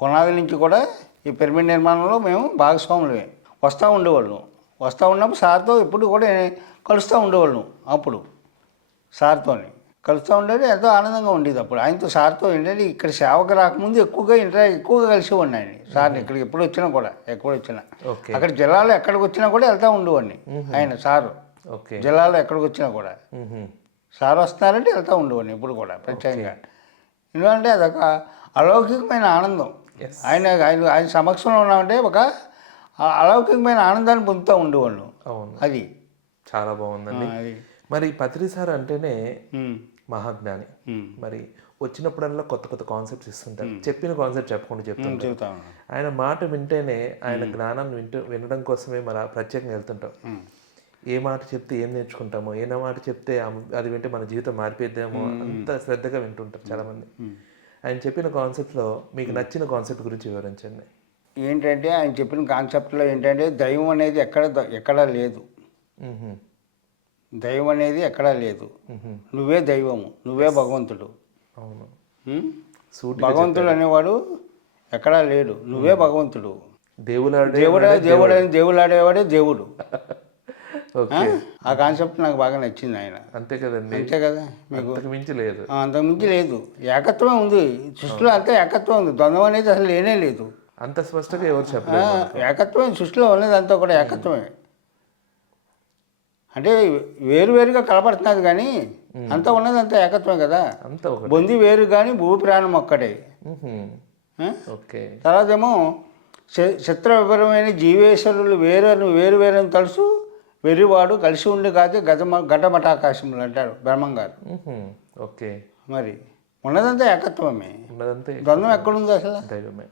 పునాదుల నుంచి కూడా ఈ పిరమిడ్ నిర్మాణంలో మేము భాగస్వాములమే. వస్తూ ఉండేవాళ్ళం. వస్తూ ఉన్నప్పుడు సార్తో ఎప్పుడు కూడా కలుస్తూ ఉండేవాళ్ళం. అప్పుడు సార్తో కలుస్తూ ఉండేది ఎంతో ఆనందంగా ఉండేది. అప్పుడు ఆయనతో సార్తో ఏంటంటే ఇక్కడ సేవకు రాకముందు ఎక్కువగా కలిసేవాడిని ఆయన. సార్ని ఇక్కడికి ఎప్పుడు వచ్చినా కూడా, అక్కడ జిల్లాలో ఎక్కడికి వచ్చినా కూడా వెళ్తూ ఉండేవాడిని. ఆయన సారు జిల్లాలో ఎక్కడికి వచ్చినా కూడా సార్ వస్తున్నారంటే వెళ్తూ ఉండేవాడిని ఎప్పుడు కూడా ప్రత్యేకంగా. ఎందుకంటే అదొక అలౌకికమైన ఆనందం. ఆయన సమక్షంలో ఉన్నామంటే ఒక అలౌకికమైన ఆనందాన్ని పొందుతూ ఉండేవాళ్ళు. అది చాలా బాగుందండి. మరి పత్రి సార్ అంటేనే మహాజ్ఞాని. మరి వచ్చినప్పుడల్లా కొత్త కొత్త కాన్సెప్ట్స్ ఇస్తుంటారు. చెప్పిన కాన్సెప్ట్ చెప్పకుండా చెప్తుంటారు. ఆయన మాట వింటేనే, ఆయన జ్ఞానాన్ని వినడం కోసమే మన ప్రత్యేకంగా వెళ్తుంటాం. ఏ మాట చెప్తే ఏం నేర్చుకుంటామో, ఏ మాట చెప్తే అది వింటే మన జీవితం మారిపోద్దేమో అంత శ్రద్ధగా వింటుంటారు చాలామంది. ఆయన చెప్పిన కాన్సెప్ట్లో మీకు నచ్చిన కాన్సెప్ట్ గురించి వివరించండి. ఏంటంటే ఆయన చెప్పిన కాన్సెప్ట్లో ఏంటంటే దైవం అనేది ఎక్కడా లేదు. దైవం అనేది ఎక్కడా లేదు. నువ్వే దైవము, నువ్వే భగవంతుడు. అవును. భగవంతుడు అనేవాడు ఎక్కడా లేడు, నువ్వే భగవంతుడు. దేవుడాడేవాడే దేవుడు. ఆ కాన్సెప్ట్ నాకు బాగా నచ్చింది ఆయన. అంతే కదండి. అంతే కదా, మీకు మించి లేదు, అంతకుమించి లేదు. ఏకత్వమే ఉంది సృష్టిలో, అంతే ఏకత్వం ఉంది. ద్వంద్వం అనేది అసలు లేనే లేదు. అంత స్పష్టంగా ఎవరు చెప్పలేదు. ఏకత్వమే సృష్టిలో ఉన్నది, అంతా కూడా ఏకత్వమే. అంటే వేరువేరుగా కలపడుతున్నది కానీ అంతా ఉన్నది అంతా ఏకత్వమే కదా. బొంది వేరు కానీ భూ ప్రాణం ఒక్కటే. తర్వాత ఏమో చిత్ర వివరమైన జీవేశ్వరులు వేరు తలుసు వెర్రివాడు కలిసి ఉండి కాదు ఘటమటాకాశములు అంటాడు బ్రహ్మంగారు. ఓకే. మరి ఉన్నదంతా ఏకత్వమే. ద్వంద్వం ఎక్కడుంది అసలు? దైవమే.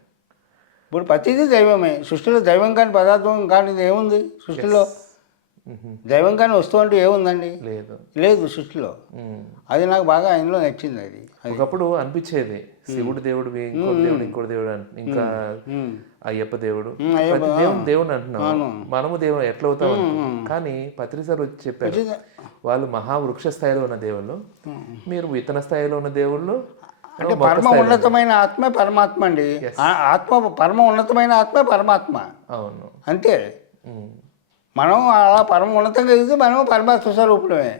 ఇప్పుడు ప్రతిదీ దైవమే. సృష్టిలో దైవం కాని పదార్థం కానీ ఏముంది సృష్టిలో? దైవం కానీ వస్తువు అంటూ ఏముందండి? లేదు సృష్టిలో. అది నాకు బాగా ఆయనలో నచ్చింది. అది ఒకప్పుడు అనిపించేది శివుడు దేవుడు, ఇంకోటి దేవుడు, ఇంకా అయ్యప్ప దేవుడు, దేవుడు అంటున్నాం. మనము దేవుడు ఎట్లా అవుతాం. కానీ పత్రి సార్ వచ్చి చెప్పారు, వాళ్ళు మహావృక్ష స్థాయిలో ఉన్న దేవుళ్ళు, మీరు విత్తన స్థాయిలో ఉన్న దేవుళ్ళు. అంటే పరమ ఉన్నతమైన ఆత్మే పరమాత్మ అండి. పరమ ఉన్నతమైన ఆత్మే పరమాత్మ. అవును, అంతే. మనం అలా పరమ ఉన్నతంగా ఎదిగితే మనం పరమాత్మ స్వరూపుడమే.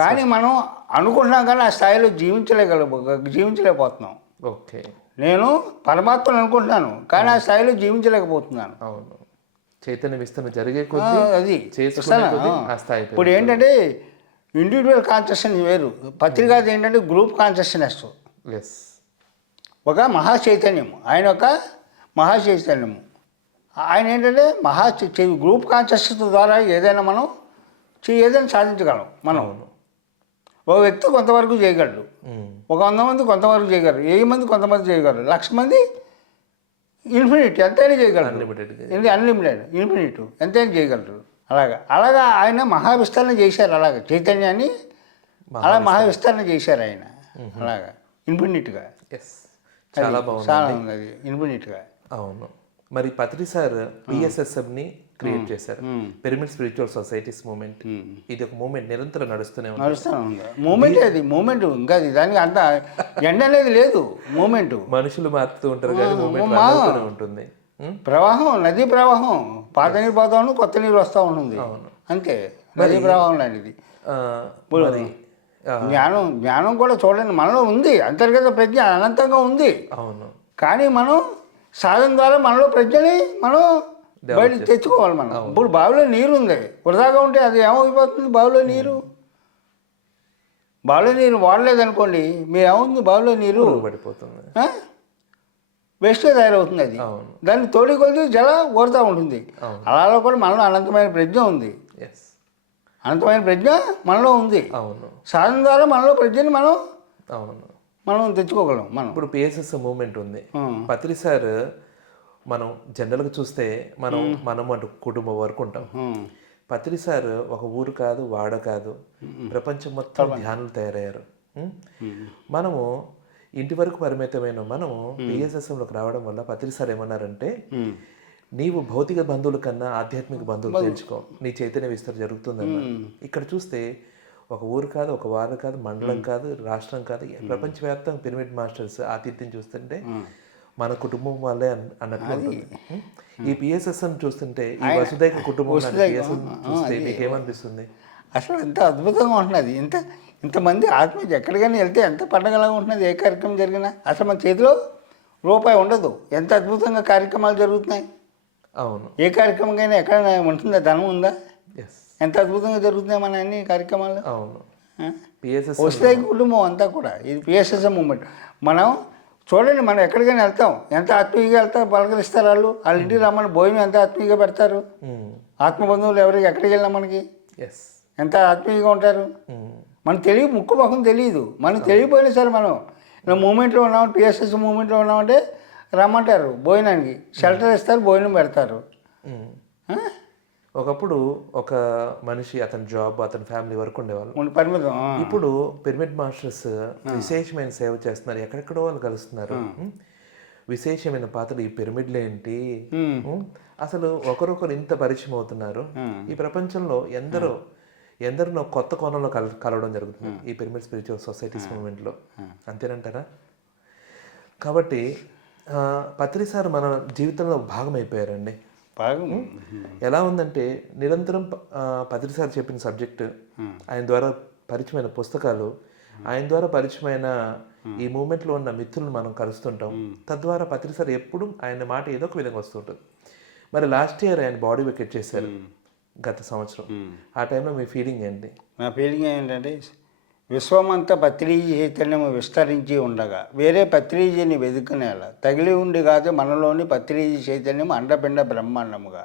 కానీ మనం అనుకుంటున్నాం కానీ ఆ స్థాయిలో జీవించలేకపోతున్నాం. ఓకే. నేను పరమాత్మను అనుకుంటున్నాను కానీ ఆ స్థాయిలో జీవించలేకపోతున్నాను. అవును, చైతన్య విస్తరణ జరిగే అది. ఇప్పుడు ఏంటంటే ఇండివిజువల్ కాన్షియస్నెస్ వేరు, పత్రికాది ఏంటంటే గ్రూప్ కాన్షియస్నెస్. ఒక మహాచైతన్యం, ఆయన ఒక మహాచైతన్యము. ఆయన ఏంటంటే గ్రూప్ కాన్షియస్నెస్ ద్వారా ఏదైనా మనం ఏదైనా సాధించగలం. మనం ఒక వ్యక్తి కొంతవరకు చేయగలడు, ఒక 100 మంది కొంతవరకు చేయగలరు, 1000 మంది కొంతమంది చేయగలరు, 1,00,000 మంది ఇన్ఫినిట్ ఎంతైనా చేయగలరు. అన్లిమిటెడ్ ఇన్ఫినిట్ ఎంతైనా చేయగలరు. అలాగా ఆయన మహావిస్తరణ చేశారు. అలాగా చైతన్యాన్ని అలా మహావిస్తరణ చేశారు ఆయన. అలాగా ఇన్ఫినిట్గా. చాలా బాగుంది అది ఇన్ఫినిట్గా. అవును. మరి పత్రి సార్ పిఎస్ఎస్ఎంని క్రియేట్ చేశారు, పిరమిడ్ స్పిరిచువల్ సొసైటీస్ మూమెంట్. ఇది ఒక మూమెంట్ నిరంతరం నడుస్తూనే ఉంది. మూమెంట్ అది మూమెంట్, ఇంకా దానికి అంత ఎండ అనేది లేదు. మూమెంట్ మనుషులు మారుతూ ఉంటారు కానీ మూమెంట్ ఉంటుంది. ప్రవాహం, నదీ ప్రవాహం, పాత నీరు పోతా ఉంటుంది, కొత్త నీరు వస్తూ ఉంటుంది. అవును. అంతే నదీ ప్రవాహం లాంటిది. ఆ, మరి జ్ఞానం కూడా చూడండి మనలో ఉంది, అంతర్గత ప్రజ్ఞ అనంతంగా ఉంది. అవును, కానీ మనం సాధన ద్వారా మనలో ప్రజ్ఞని మనం బయట తెచ్చుకోవాలి. మనం ఇప్పుడు బావిలో నీరు ఉంది, వృధాగా ఉంటే అది ఏమైపోతుంది? బావిలో నీరు వాడలేదనుకోండి, మీరు ఏమవుతుంది? బావిలో నీరు పడిపోతుంది, వేస్ట్గా తయారవుతుంది. అది దాన్ని తోడి కొలిది జల ఊరుతూ ఉంటుంది. అలా కూడా మనలో అనంతమైన ప్రజ్ఞ ఉంది. అనంతమైన ప్రజ్ఞ మనలో ఉంది. అవును, సాధన ద్వారా మనలో ప్రజ్ఞని అవును మనం తెచ్చుకోగలం. మనం ఇప్పుడు పిఎస్ఎస్ మూమెంట్ ఉంది. పత్రి సార్ మనం జనరల్గా చూస్తే మనం అంటూ కుటుంబం వరకు ఉంటాం. పత్రి సార్ ఒక ఊరు కాదు, వాడ కాదు, ప్రపంచం మొత్తం ధ్యానులు తయారయ్యారు. మనము ఇంటి వరకు పరిమితమైన మనము పిఎస్ఎస్ఎంలోకి రావడం వల్ల పత్రి సార్ ఏమన్నారంటే, నీవు భౌతిక బంధువుల కన్నా ఆధ్యాత్మిక బంధువులు తెలుసుకో, నీ చైతన్య విస్తరణ జరుగుతుందన్న. ఇక్కడ చూస్తే ఒక ఊరు కాదు, ఒక వారు కాదు, మండలం కాదు, రాష్ట్రం కాదు, ప్రపంచవ్యాప్తంగా పిరమిడ్ మాస్టర్స్ ఆతిథ్యం చూస్తుంటే మన కుటుంబం వాళ్ళే అన్నట్లు ఉంటుంది. ఈ పిఎస్ఎస్ఎం చూస్తుంటే, ఈ వసుదైక కుటుంబం చూస్తే మీకేమనిపిస్తుంది? అసలు ఎంత అద్భుతంగా ఉంటున్నది. ఇంతమంది ఆత్మీయ ఎక్కడికైనా వెళ్తే ఎంత పండగలాగా ఉంటున్నది. ఏ కార్యక్రమం జరిగినా అసలు మన చేతిలో రూపాయి ఉండదు. ఎంత అద్భుతంగా కార్యక్రమాలు జరుగుతున్నాయి. అవును, ఏ కార్యక్రమంకైనా ఎక్కడైనా ఉంటుందా? ధనం ఉందా? ఎంత అద్భుతంగా జరుగుతున్నాయి మన అన్ని కార్యక్రమాలు. అవును, వస్తాయి కుటుంబం అంతా కూడా. ఇది పిఎస్ఎస్ఎం మూమెంట్. మనం చూడండి, మనం ఎక్కడికైనా వెళ్తాం, ఎంత ఆత్మీయంగా వెళ్తాం, పలకరిస్తారు వాళ్ళు. వాళ్ళ ఇంటికి రమ్మని భోజనం ఎంత ఆత్మీయంగా పెడతారు. ఆత్మబంధువులు ఎవరికి ఎక్కడికి వెళ్ళినా మనకి ఎంత ఆత్మీయంగా ఉంటారు. మనకు తెలియదు, ముక్కు ముఖం తెలియదు. మనకు తెలియపోయినా సరే మనం మూమెంట్లో ఉన్నాం, పిఎస్ఎస్ మూమెంట్లో ఉన్నామంటే రమ్మంటారు భోజనానికి, షెల్టర్ ఇస్తారు, భోజనం పెడతారు. ఒకప్పుడు ఒక మనిషి అతని జాబ్, అతని ఫ్యామిలీ వరకు ఉండేవాళ్ళు, పరిమితం. ఇప్పుడు పిరమిడ్ మాస్టర్స్ విశేషమైన సేవ చేస్తున్నారు. ఎక్కడెక్కడో వాళ్ళు కలుస్తున్నారు. విశేషమైన పాత్రలు ఈ పిరమిడ్లు ఏంటి, అసలు ఒకరొకరు ఇంత పరిచయం అవుతున్నారు. ఈ ప్రపంచంలో ఎందరో కొత్త కోణంలో కలవడం జరుగుతుంది ఈ పిరమిడ్ స్పిరిచువల్ సొసైటీస్ మూమెంట్లో. అంతేనంటారా? కాబట్టి పత్రి సార్ మన జీవితంలో భాగం అయిపోయారండి. ఎలా ఉందంటే, నిరంతరం పత్రి సార్ చెప్పిన సబ్జెక్టు, ఆయన ద్వారా పరిచయమైన పుస్తకాలు, ఆయన ద్వారా పరిచయమైన ఈ మూమెంట్లో ఉన్న మిత్రులను మనం కలుస్తుంటాం. తద్వారా పత్రి సార్ ఎప్పుడు ఆయన మాట ఏదో ఒక విధంగా వస్తుంటుంది. మరి లాస్ట్ ఇయర్ ఆయన బాడీ వికెట్ చేశారు, గత సంవత్సరం. ఆ టైంలో మీ ఫీలింగ్ ఏంటి? నా ఫీలింగ్ ఏంటంటే, విశ్వమంతా పత్రిజీ చైతన్యము విస్తరించి ఉండగా వేరే పత్రిజీని వెతుకునేలా తగిలి ఉండి కాదు మనలోని పత్రిజీ చైతన్యం అండపిండ బ్రహ్మాండముగా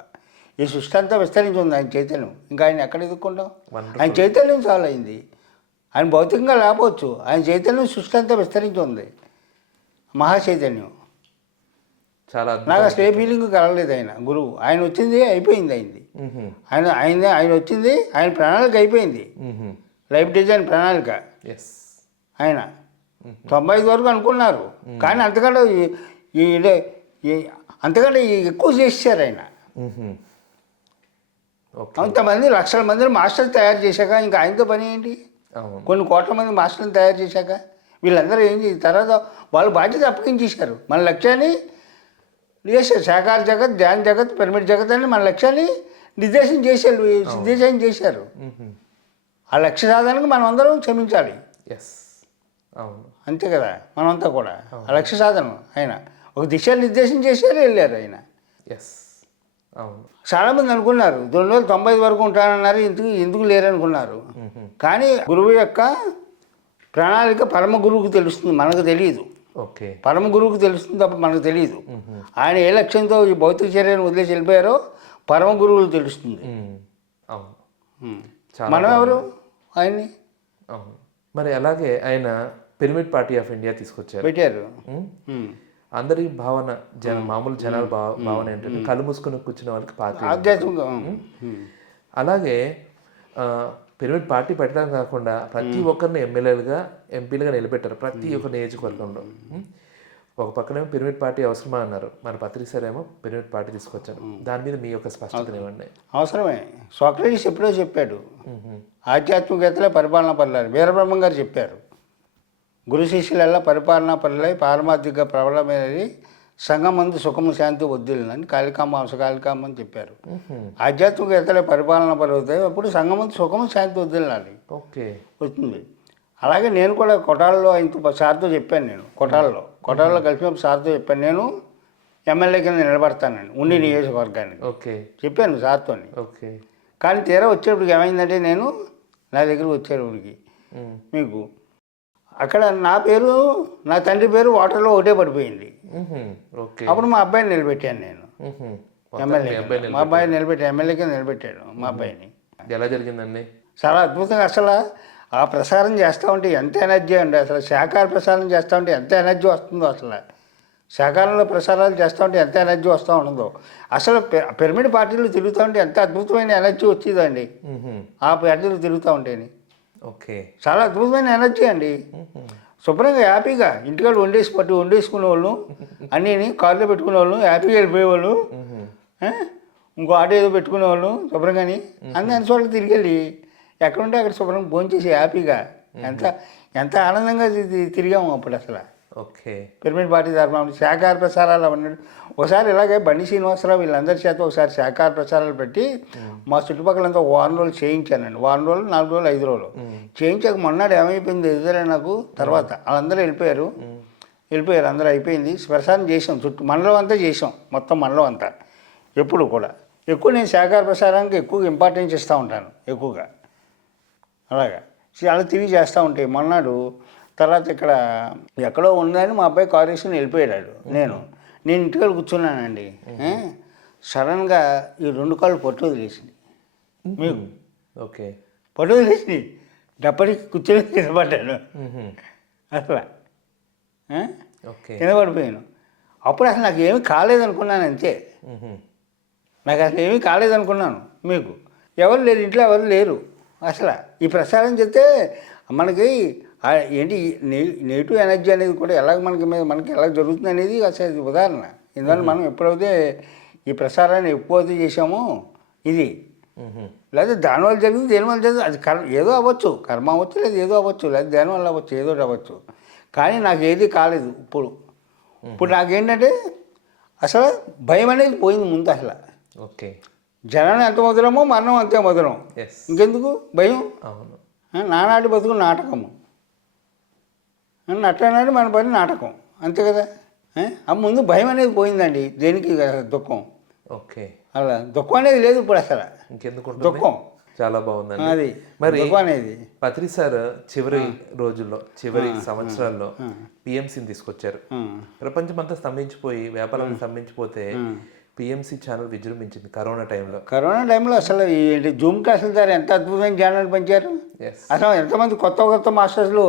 ఈ సృష్టి అంతా విస్తరించి ఉంది ఆయన చైతన్యం. ఇంకా ఆయన ఎక్కడ ఎదుర్కొంటాం? ఆయన చైతన్యం చాలా అయింది. ఆయన భౌతికంగా లేకపోవచ్చు, ఆయన చైతన్యం సృష్టి అంతా విస్తరించి ఉంది. మహాచైతన్యం. చాలా నాకు అసలు ఏ ఫీలింగ్ కలగలేదు. ఆయన గురువు, ఆయన వచ్చింది అయిపోయింది. అయింది ఆయన వచ్చింది, ఆయన ప్రణాళిక అయిపోయింది. లైఫ్ డిజైన్ ప్రణాళిక ఆయన 95 వరకు అనుకున్నారు. కానీ అంతకంటే ఎక్కువ చేశారు ఆయన. అంతమంది లక్షల మందిని మాస్టర్స్ తయారు చేశాక ఇంకా ఆయనతో పని ఏంటి? కొన్ని కోట్ల మంది మాస్టర్ని తయారు చేశాక వీళ్ళందరూ ఏం చేసి తర్వాత వాళ్ళు బాధ్యత అప్పగించేశారు. మన లక్ష్యాన్ని చేశారు. శాకాహార జగత్, ధ్యాన జగత్, పిరమిడ్ జగత్ అని మన లక్ష్యాన్ని నిర్దేశం చేశారు. ఆ లక్ష్య సాధనకు మనం అందరం క్షమించాలి. అంతే కదా, మనమంతా కూడా ఆ లక్ష్య సాధన ఆయన ఒక దిశ నిర్దేశం చేశారు, వెళ్ళారు ఆయన. చాలామంది అనుకున్నారు 295 వరకు ఉంటానన్నారు, ఎందుకు లేరనుకున్నారు. కానీ గురువు యొక్క ప్రణాళిక పరమ గురువుకు తెలుస్తుంది, మనకు తెలియదు. పరమ గురువుకు తెలుస్తుంది తప్ప మనకు తెలియదు. ఆయన ఏ లక్ష్యంతో ఈ భౌతిక చర్యను వదిలేసి వెళ్ళిపోయారో పరమ గురువులు తెలుస్తుంది. మనం ఎవరు ఆయన్ని? మరి అలాగే ఆయన పిరమిడ్ పార్టీ ఆఫ్ ఇండియా తీసుకొచ్చారు, పెట్టారు. అందరి భావన మామూలు జనాల భావన ఏంటంటే కళ్ళు మూసుకొని కూర్చున్న వాళ్ళకి పార్టీ ఆధ్యాత్మిక. అలాగే పిరమిడ్ పార్టీ పెట్టడం కాకుండా ప్రతి ఒక్కరిని ఎంపీలుగా నిలబెట్టారు ప్రతి ఒక్క నియోజకవర్గంలో. ఒక పక్కనేమో పిరమిడ్ పార్టీ అవసరమా అన్నారు, మన పత్రి సార్ ఏమో పిరమిడ్ పార్టీ తీసుకొచ్చారు. దాని మీద మీ యొక్క స్పష్టత ఇవ్వండి. అవసరమే. సోక్రటీస్ ఎప్పుడో చెప్పాడు, ఆధ్యాత్మికతలే పరిపాలనా పరులని వీరబ్రహ్మం గారు చెప్పారు. గురు శిష్యులల్లా పరిపాలనా పరులై పారమార్థిక ప్రబలమైనది సంగమందు సుఖము శాంతి వద్దులని కాళికాంబ హంస కాళికాంబ అని చెప్పారు. ఆధ్యాత్మికతలే పరిపాలన పరుగుతాయి, అప్పుడు సంగమందు సుఖము శాంతి వద్దులని ఓకే. వస్తుంది. అలాగే నేను కూడా కొటాలలో ఆయనతో సార్తో చెప్పాను. నేను కొటాలలో కలిసినప్పుడు సార్తో చెప్పాను, నేను ఎమ్మెల్యే కింద నిలబడతానండి ఉండి నియోజకవర్గానికి ఓకే. చెప్పాను సార్తో. ఓకే. కానీ తీరా వచ్చేప్పటికి ఏమైందంటే, నేను నా దగ్గరికి వచ్చేటప్పటికి మీకు అక్కడ నా పేరు నా తండ్రి పేరు వాటర్లో ఒకటే పడిపోయింది. ఓకే. అప్పుడు మా అబ్బాయిని నిలబెట్టాను నేను ఎమ్మెల్యే. మా అబ్బాయిని నిలబెట్టాను, ఎమ్మెల్యే కింద నిలబెట్టాడు మా అబ్బాయిని. ఎలా జరిగిందండి? చాలా అద్భుతంగా. అసలు ఆ ప్రసారం చేస్తూ ఉంటే ఎంత ఎనర్జీ అండి. అసలు శాఖాహార ప్రసారం చేస్తూ ఉంటే ఎంత ఎనర్జీ వస్తుందో, అసలు శాఖాహారంలో ప్రసారాలు చేస్తూ ఉంటే ఎంత ఎనర్జీ వస్తూ ఉంటుందో, అసలు పిరమిడ్ పార్టీలు తిరుగుతూ ఉంటే ఎంత అద్భుతమైన ఎనర్జీ వచ్చేదండి ఆ పార్టీలు తిరుగుతూ ఉంటేనే. ఓకే. చాలా అద్భుతమైన ఎనర్జీ అండి. శుభ్రంగా హ్యాపీగా ఇంటికాడ వండేసుకునే వాళ్ళు, అన్నీ కార్లో పెట్టుకునే వాళ్ళు, హ్యాపీగా వెళ్ళిపోయేవాళ్ళు. ఇంకో ఆటో ఏదో పెట్టుకునేవాళ్ళు శుభ్రంగాని అన్ని చోట్ల తిరిగి వెళ్ళి ఎక్కడుంటే అక్కడ శుభ్రంగా భోంచేసి హ్యాపీగా ఎంత ఆనందంగా తిరిగాము అప్పుడు అసలు. ఓకే. పిరమిడ్ పార్టీ తరఫున శాఖాహార ప్రసారాలు అవన్నీ. ఒకసారి ఇలాగే బండి శ్రీనివాసరావు వీళ్ళందరి చేత ఒకసారి శాఖాహార ప్రసారాలు పెట్టి మా చుట్టుపక్కలంతా వారం రోజులు చేయించానండి. వారం రోజులు, 4 రోజులు, 5 రోజులు చేయించాక మొన్నడు ఏమైపోయింది ఎదురే నాకు. తర్వాత వాళ్ళందరూ వెళ్ళిపోయారు, అందరూ అయిపోయింది. ప్రసారం చేసాం, చుట్టూ మండలం అంతా చేసాం, మొత్తం మండలం అంతా. ఎప్పుడు కూడా ఎక్కువ నేను శాఖాహార ప్రసారానికి ఎక్కువగా ఇంపార్టెన్స్ ఇస్తూ ఉంటాను ఎక్కువగా. అలాగా అలా తిరిగి చేస్తూ ఉంటాయి. మొన్నాడు తర్వాత ఇక్కడ ఎక్కడో ఉందని మా అబ్బాయి కారు వేసుకుని వెళ్ళిపోయాడు. నేను ఇంటికాడ కూర్చున్నానండి. సడన్గా ఈ 2 కాళ్ళు పట్టు వదిలేసింది మీకు. ఓకే. పట్టు వదిలేసింది, డప్పటికి కూర్చొని కిందపడ్డాను అసలు. కింద పడిపోయాను. అప్పుడు అసలు నాకు ఏమీ కాలేదనుకున్నాను అంతే. నాకు అసలు ఏమీ కాలేదనుకున్నాను. మీకు ఎవరు లేరు, ఇంట్లో ఎవరు లేరు అసలు. ఈ ప్రసారం చెప్తే మనకి ఏంటి నెగిటివ్ ఎనర్జీ అనేది కూడా ఎలాగ మనకి ఎలా జరుగుతుంది అనేది అసలు ఇది ఉదాహరణ. ఎందువల్ల మనం ఎప్పుడైతే ఈ ప్రసారాన్ని ఎక్కువైతే చేసామో ఇది, లేదా దానివల్ల జరిగింది, దేనివల్ల జరిగింది, అది ఏదో అవ్వచ్చు, కర్మ అవ్వచ్చు, లేదా ఏదో అవ్వచ్చు, లేదా దేనివల్ల అవ్వచ్చు, ఏదో అవ్వచ్చు. కానీ నాకు ఏది కాలేదు. ఇప్పుడు నాకేంటంటే అసలు భయం అనేది పోయింది ముందు అసలు. ఓకే. జనాన్ని ఎంత మధురమో మరణం అంతే మధురం. ఇంకెందుకు భయం? నానాటి బతుకు నాటకము, నట్టనాడు మన పని నాటకం, అంతే కదా. ఆ ముందు భయం అనేది పోయిందండి. దేనికి దుఃఖం. ఓకే. అలా దుఃఖం అనేది లేదు ఇప్పుడు అసలు. ఇంకెందుకు దుఃఖం? చాలా బాగుందండి. అది మరి దుఃఖం అనేది పత్రి సార్ చివరి రోజుల్లో, చివరి సంవత్సరాల్లో పిఎంసీని తీసుకొచ్చారు. ప్రపంచం అంతా స్తంభించిపోయి, వ్యాపారాలు స్తంభించిపోతే పిఎంసీ ఛానల్ విజృంభించింది కరోనా టైంలో. అసలు ఏంటి జూమ్ క్లాసుల ద్వారా ఎంత అద్భుతమైన ఛానల్ పంచారు. అసలు ఎంతమంది కొత్త మాస్టర్స్లు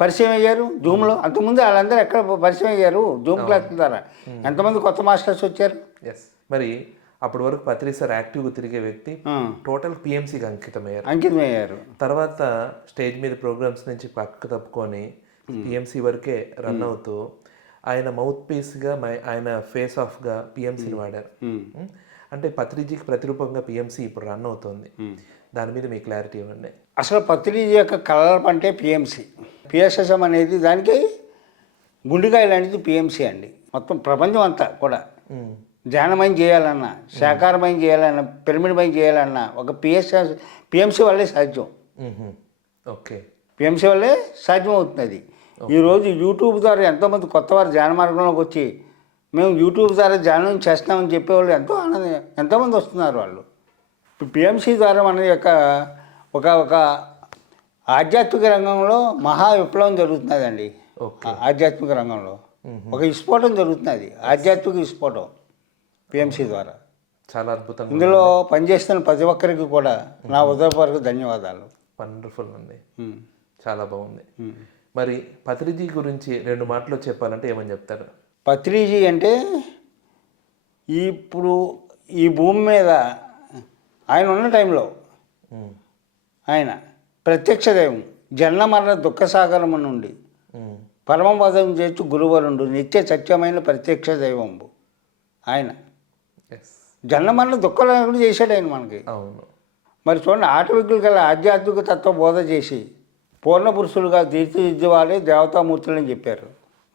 పరిచయం అయ్యారు జూమ్లో. అంతకుముందు వాళ్ళందరూ ఎక్కడ పరిచయం అయ్యారు జూమ్ క్లాసుల ద్వారా. ఎంతమంది కొత్త మాస్టర్స్ వచ్చారు. మరి అప్పటి వరకు పత్రి సార్ యాక్టివ్గా తిరిగే వ్యక్తి టోటల్ పిఎంసీకి అంకితమయ్యారు. తర్వాత స్టేజ్ మీద ప్రోగ్రామ్స్ నుంచి పక్కకు తప్పుకొని పిఎంసీ వరకే రన్ అవుతూ ఆయన మౌత్ పీస్గా, ఆయన ఫేస్ ఆఫ్గా పిఎంసీని వాడారు. అంటే పత్రిజీకి ప్రతిరూపంగా పిఎంసీ ఇప్పుడు రన్ అవుతుంది. దాని మీద మీ క్లారిటీ ఇవ్వండి. అసలు పత్రిజీ యొక్క కలర్ అంటే పిఎంసీ, పిఎస్ఎస్ఎం అనేది దానికి గుండెకాయ లాంటిది పిఎంసీ అండి. మొత్తం ప్రపంచం అంతా కూడా ధ్యానమయం చేయాలన్నా, శాకారమయం చేయాలన్నా, పిరమిడ్మయం చేయాలన్నా ఒక పిఎంసీ వల్లే సాధ్యం. ఓకే. పిఎంసీ వల్లే సాధ్యం అవుతుంది. ఈరోజు యూట్యూబ్ ద్వారా ఎంతోమంది కొత్త వారు ధ్యాన మార్గంలోకి వచ్చి మేము యూట్యూబ్ ద్వారా ధ్యానం చేస్తామని చెప్పేవాళ్ళు ఎంతోమంది వస్తున్నారు. వాళ్ళు ఇప్పుడు పిఎంసీ ద్వారా మన యొక్క ఒక ఆధ్యాత్మిక రంగంలో మహా విప్లవం జరుగుతున్నదండి. ఆధ్యాత్మిక రంగంలో ఒక విస్ఫోటం జరుగుతున్నది, ఆధ్యాత్మిక విస్ఫోటం పిఎంసీ ద్వారా. చాలా అద్భుతంగా ఇందులో పనిచేస్తున్న ప్రతి ఒక్కరికి కూడా నా హృదయపూర్వక ధన్యవాదాలు. వండర్ఫుల్ అండి, చాలా బాగుంది. మరి పత్రిజీ గురించి 2 మాటలు చెప్పాలంటే ఏమని చెప్తారు? పత్రిజీ అంటే ఇప్పుడు ఈ భూమి మీద ఆయన ఉన్న టైంలో ఆయన ప్రత్యక్ష దైవం, జన్మ మరణ దుఃఖసాగరము నుండి పరమపదం చేర్చు గురువరుండు నిత్య సత్యమైన ప్రత్యక్ష దైవంబు ఆయన. జన్మ మరణ దుఃఖాలు చేశాడు ఆయన మనకి. అవును. మరి చూడండి, ఆటవికులు గల ఆధ్యాత్మిక తత్వ బోధ చేసి పూర్ణ పురుషులుగా తీర్చిదిద్దేవాళ్ళే దేవతామూర్తులని చెప్పారు.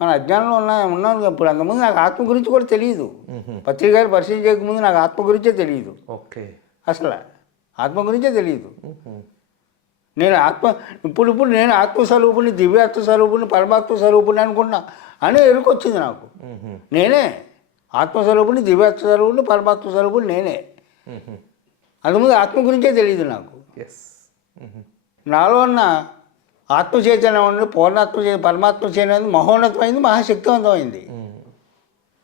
మన అజ్ఞానంలో ఉన్నాను ఇప్పుడు. అంతకుముందు నాకు ఆత్మ గురించి కూడా తెలియదు. పత్రిక గారు పరిచయం చేయకముందు నాకు ఆత్మ గురించే తెలియదు. ఓకే. అసలు ఆత్మ గురించే తెలియదు. నేను ఇప్పుడు నేను ఆత్మస్వరూపుని, దివ్యాత్మ స్వరూపుని, పరమాత్మ స్వరూపుని అనుకున్నా అని ఎరుకొచ్చింది నాకు. నేనే ఆత్మస్వరూపుని, దివ్యాత్మ స్వరూపుని, పరమాత్మ స్వరూపుని నేనే. అంతకుముందు ఆత్మ గురించే తెలియదు నాకు. నాలో ఉన్న ఆత్మ చైతన్యం ఉంది, పరమాత్మ చైతన్యం మహోన్నతమైంది, మహాశక్తివంతమైంది.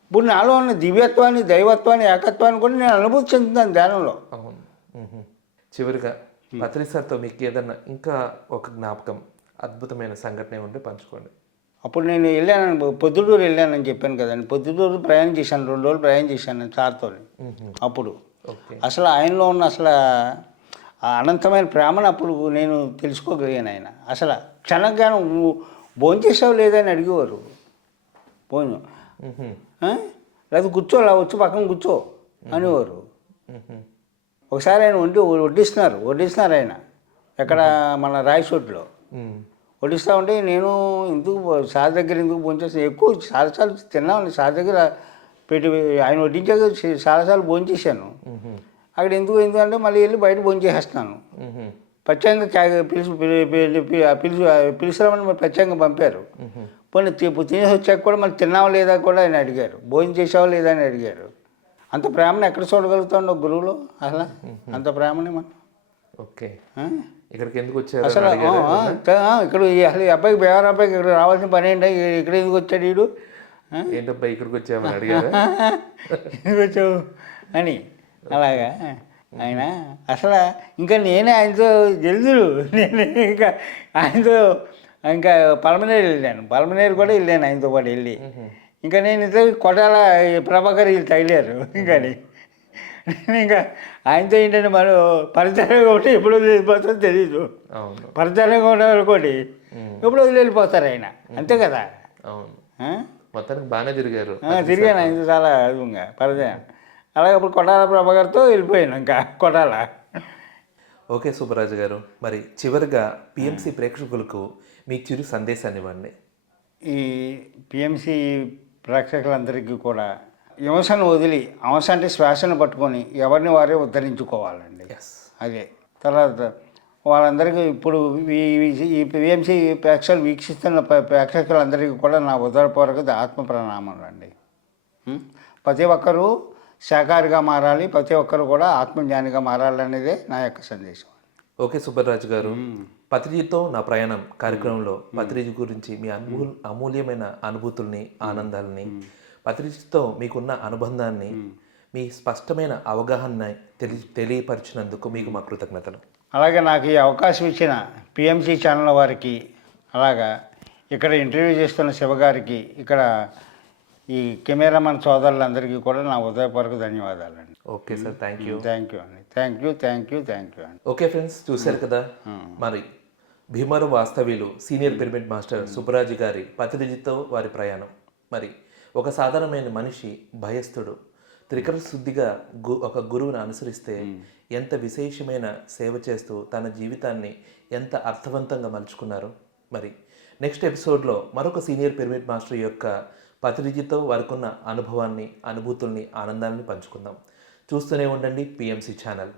ఇప్పుడు నాలో ఉన్న దివ్యత్వాన్ని, దైవత్వాన్ని, ఏకత్వాన్ని కూడా నేను అనుభూతి చెందుతాను ధ్యానంలో. అవును. చివరిగా పత్రి సార్తో మీకు ఏదన్నా ఇంకా ఒక జ్ఞాపకం, అద్భుతమైన సంఘటన ఉంటే పంచుకోండి. అప్పుడు నేను వెళ్ళాను, పొద్దుటూరు వెళ్ళానని చెప్పాను కదండి. పొద్దుటూరు ప్రయాణం చేశాను, 2 రోజులు ప్రయాణం చేశాను నేను సార్తో. అప్పుడు అసలు ఆయనలో ఉన్న అసలు ఆ అనంతమైన ప్రేమను అప్పుడు నేను తెలుసుకోగలిగాను. ఆయన అసలు క్షణజ్ఞానం, నువ్వు భోంచేసావు లేదని అడిగేవారు. భోజనం లేదా కూర్చో, అలా వచ్చి పక్కన కూర్చో అనేవారు. ఒకసారి ఆయన వడ్డిస్తున్నారు ఆయన ఎక్కడ మన రాయచోట్లో వడ్డిస్తూ ఉంటే నేను ఎందుకు సార్ దగ్గర ఎందుకు భోంచేస్తాను, ఎక్కువ చాలాసార్లు తిన్నాను సార్ దగ్గర పెట్టి. ఆయన వడ్డించాక చాలాసార్లు భోంచేసాను. అక్కడ ఎందుకంటే మళ్ళీ వెళ్ళి బయట భోంచేసేస్తాను. ప్రత్యేకంగా పిలిచిరామని మరి ప్రత్యేకంగా పంపారు. పోనీ తినేసి వచ్చాక కూడా మళ్ళీ తిన్నావా లేదా కూడా ఆయన అడిగారు, భోజనం చేసావా లేదా అని అడిగారు. అంత ప్రేమను ఎక్కడ చూడగలుగుతాం ఒక గురువులో? అసలు అంత ప్రేమని మనం. ఓకే. ఇక్కడికి ఎందుకు వచ్చారు అసలు? ఇక్కడ అసలు ఈ అబ్బాయికి బేవర్ అబ్బాయికి ఇక్కడ రావాల్సిన పని ఏంటి, ఇక్కడ ఎందుకు వచ్చాడు వీడు, ఏంటబ్బాయి ఇక్కడికి వచ్చామని అడిగారు. ఎందుకు వచ్చావు అని అలాగా ఆయన. అసలు ఇంకా నేనే ఆయనతో తెలుసు, నేను ఇంకా ఆయనతో ఇంకా పలమనేరు కూడా వెళ్ళాను ఆయనతో పాటు వెళ్ళి. ఇంకా నేను ఇద్దరు కొట్టాల ప్రభాకర్ వీళ్ళు తగిలారు. ఇంకా ఆయనతో ఏంటంటే మనం పరిచయంగా ఉంటే ఎప్పుడు వదిలిపోతుందో తెలీదు. పరిచయంగా ఉండేవాళ్ళకోటి ఎప్పుడు వదిలిపోతారు ఆయన, అంతే కదా. మొత్తానికి బాగానే తిరిగాను ఆయనతో చాలా ఇంకా పరిచయం. అలాగే అప్పుడు కొట్టాల ప్రభాకర్తో వెళ్ళిపోయాను ఇంకా కొట్టాల. ఓకే సుబ్బరాజు గారు, మరి చివరిగా పిఎంసి ప్రేక్షకులకు మీ చిరు సందేశాన్ని ఇవ్వండి. ఈ పిఎంసి ప్రేక్షకులందరికీ కూడా హింసను వదిలి, హింస అంటే శ్వాసను పట్టుకొని ఎవరిని వారే ఉద్ధరించుకోవాలండి. అదే తర్వాత వాళ్ళందరికీ ఇప్పుడు ఈ పిఎంసి ప్రేక్షకులు వీక్షిస్తున్న ప్రేక్షకులందరికీ కూడా నా ఉదరపూర్వక ఆత్మ ప్రణామాలు అండి. ప్రతి ఒక్కరూ శాకాహారిగా మారాలి, ప్రతి ఒక్కరు కూడా ఆత్మజ్ఞానిగా మారాలనేదే నా యొక్క సందేశం. ఓకే సుబ్బరాజు గారు, పత్రిజీతో నా ప్రయాణం కార్యక్రమంలో పత్రిజీ గురించి మీ అమూల్యమైన అనుభూతుల్ని, ఆనందాలని, పత్రిజీతో మీకున్న అనుబంధాన్ని, మీ స్పష్టమైన అవగాహన తెలియపరిచినందుకు మీకు మా కృతజ్ఞతలు. అలాగే నాకు ఈ అవకాశం ఇచ్చిన పిఎంసి ఛానల్ వారికి, అలాగా ఇక్కడ ఇంటర్వ్యూ చేస్తున్న శివగారికి, ఇక్కడ ఈ కెమెరామన్ సోదరులందరికీ కూడా నా హృదయపూర్వక ధన్యవాదాలండి. ఓకే సార్, థ్యాంక్ యూ అండి. థ్యాంక్ యూ అండి. ఓకే ఫ్రెండ్స్, చూశారు కదా మరి భీమవరం వాస్తవ్యులు సీనియర్ పిరమిడ్ మాస్టర్ సుబ్బరాజు గారి పత్రిజీతో వారి ప్రయాణం. మరి ఒక సాధారణమైన మనిషి, భయస్థుడు, త్రికరణ శుద్ధిగా ఒక గురువుని అనుసరిస్తే ఎంత విశేషమైన సేవ చేస్తూ తన జీవితాన్ని ఎంత అర్థవంతంగా మలుచుకున్నారు. మరి నెక్స్ట్ ఎపిసోడ్లో మరొక సీనియర్ పిరమిడ్ మాస్టర్ యొక్క పత్రిజీతో వారికి ఉన్న అనుభవాన్ని, అనుభూతుల్ని, ఆనందాన్ని పంచుకుందాం. చూస్తూనే ఉండండి పిఎంసి ఛానల్.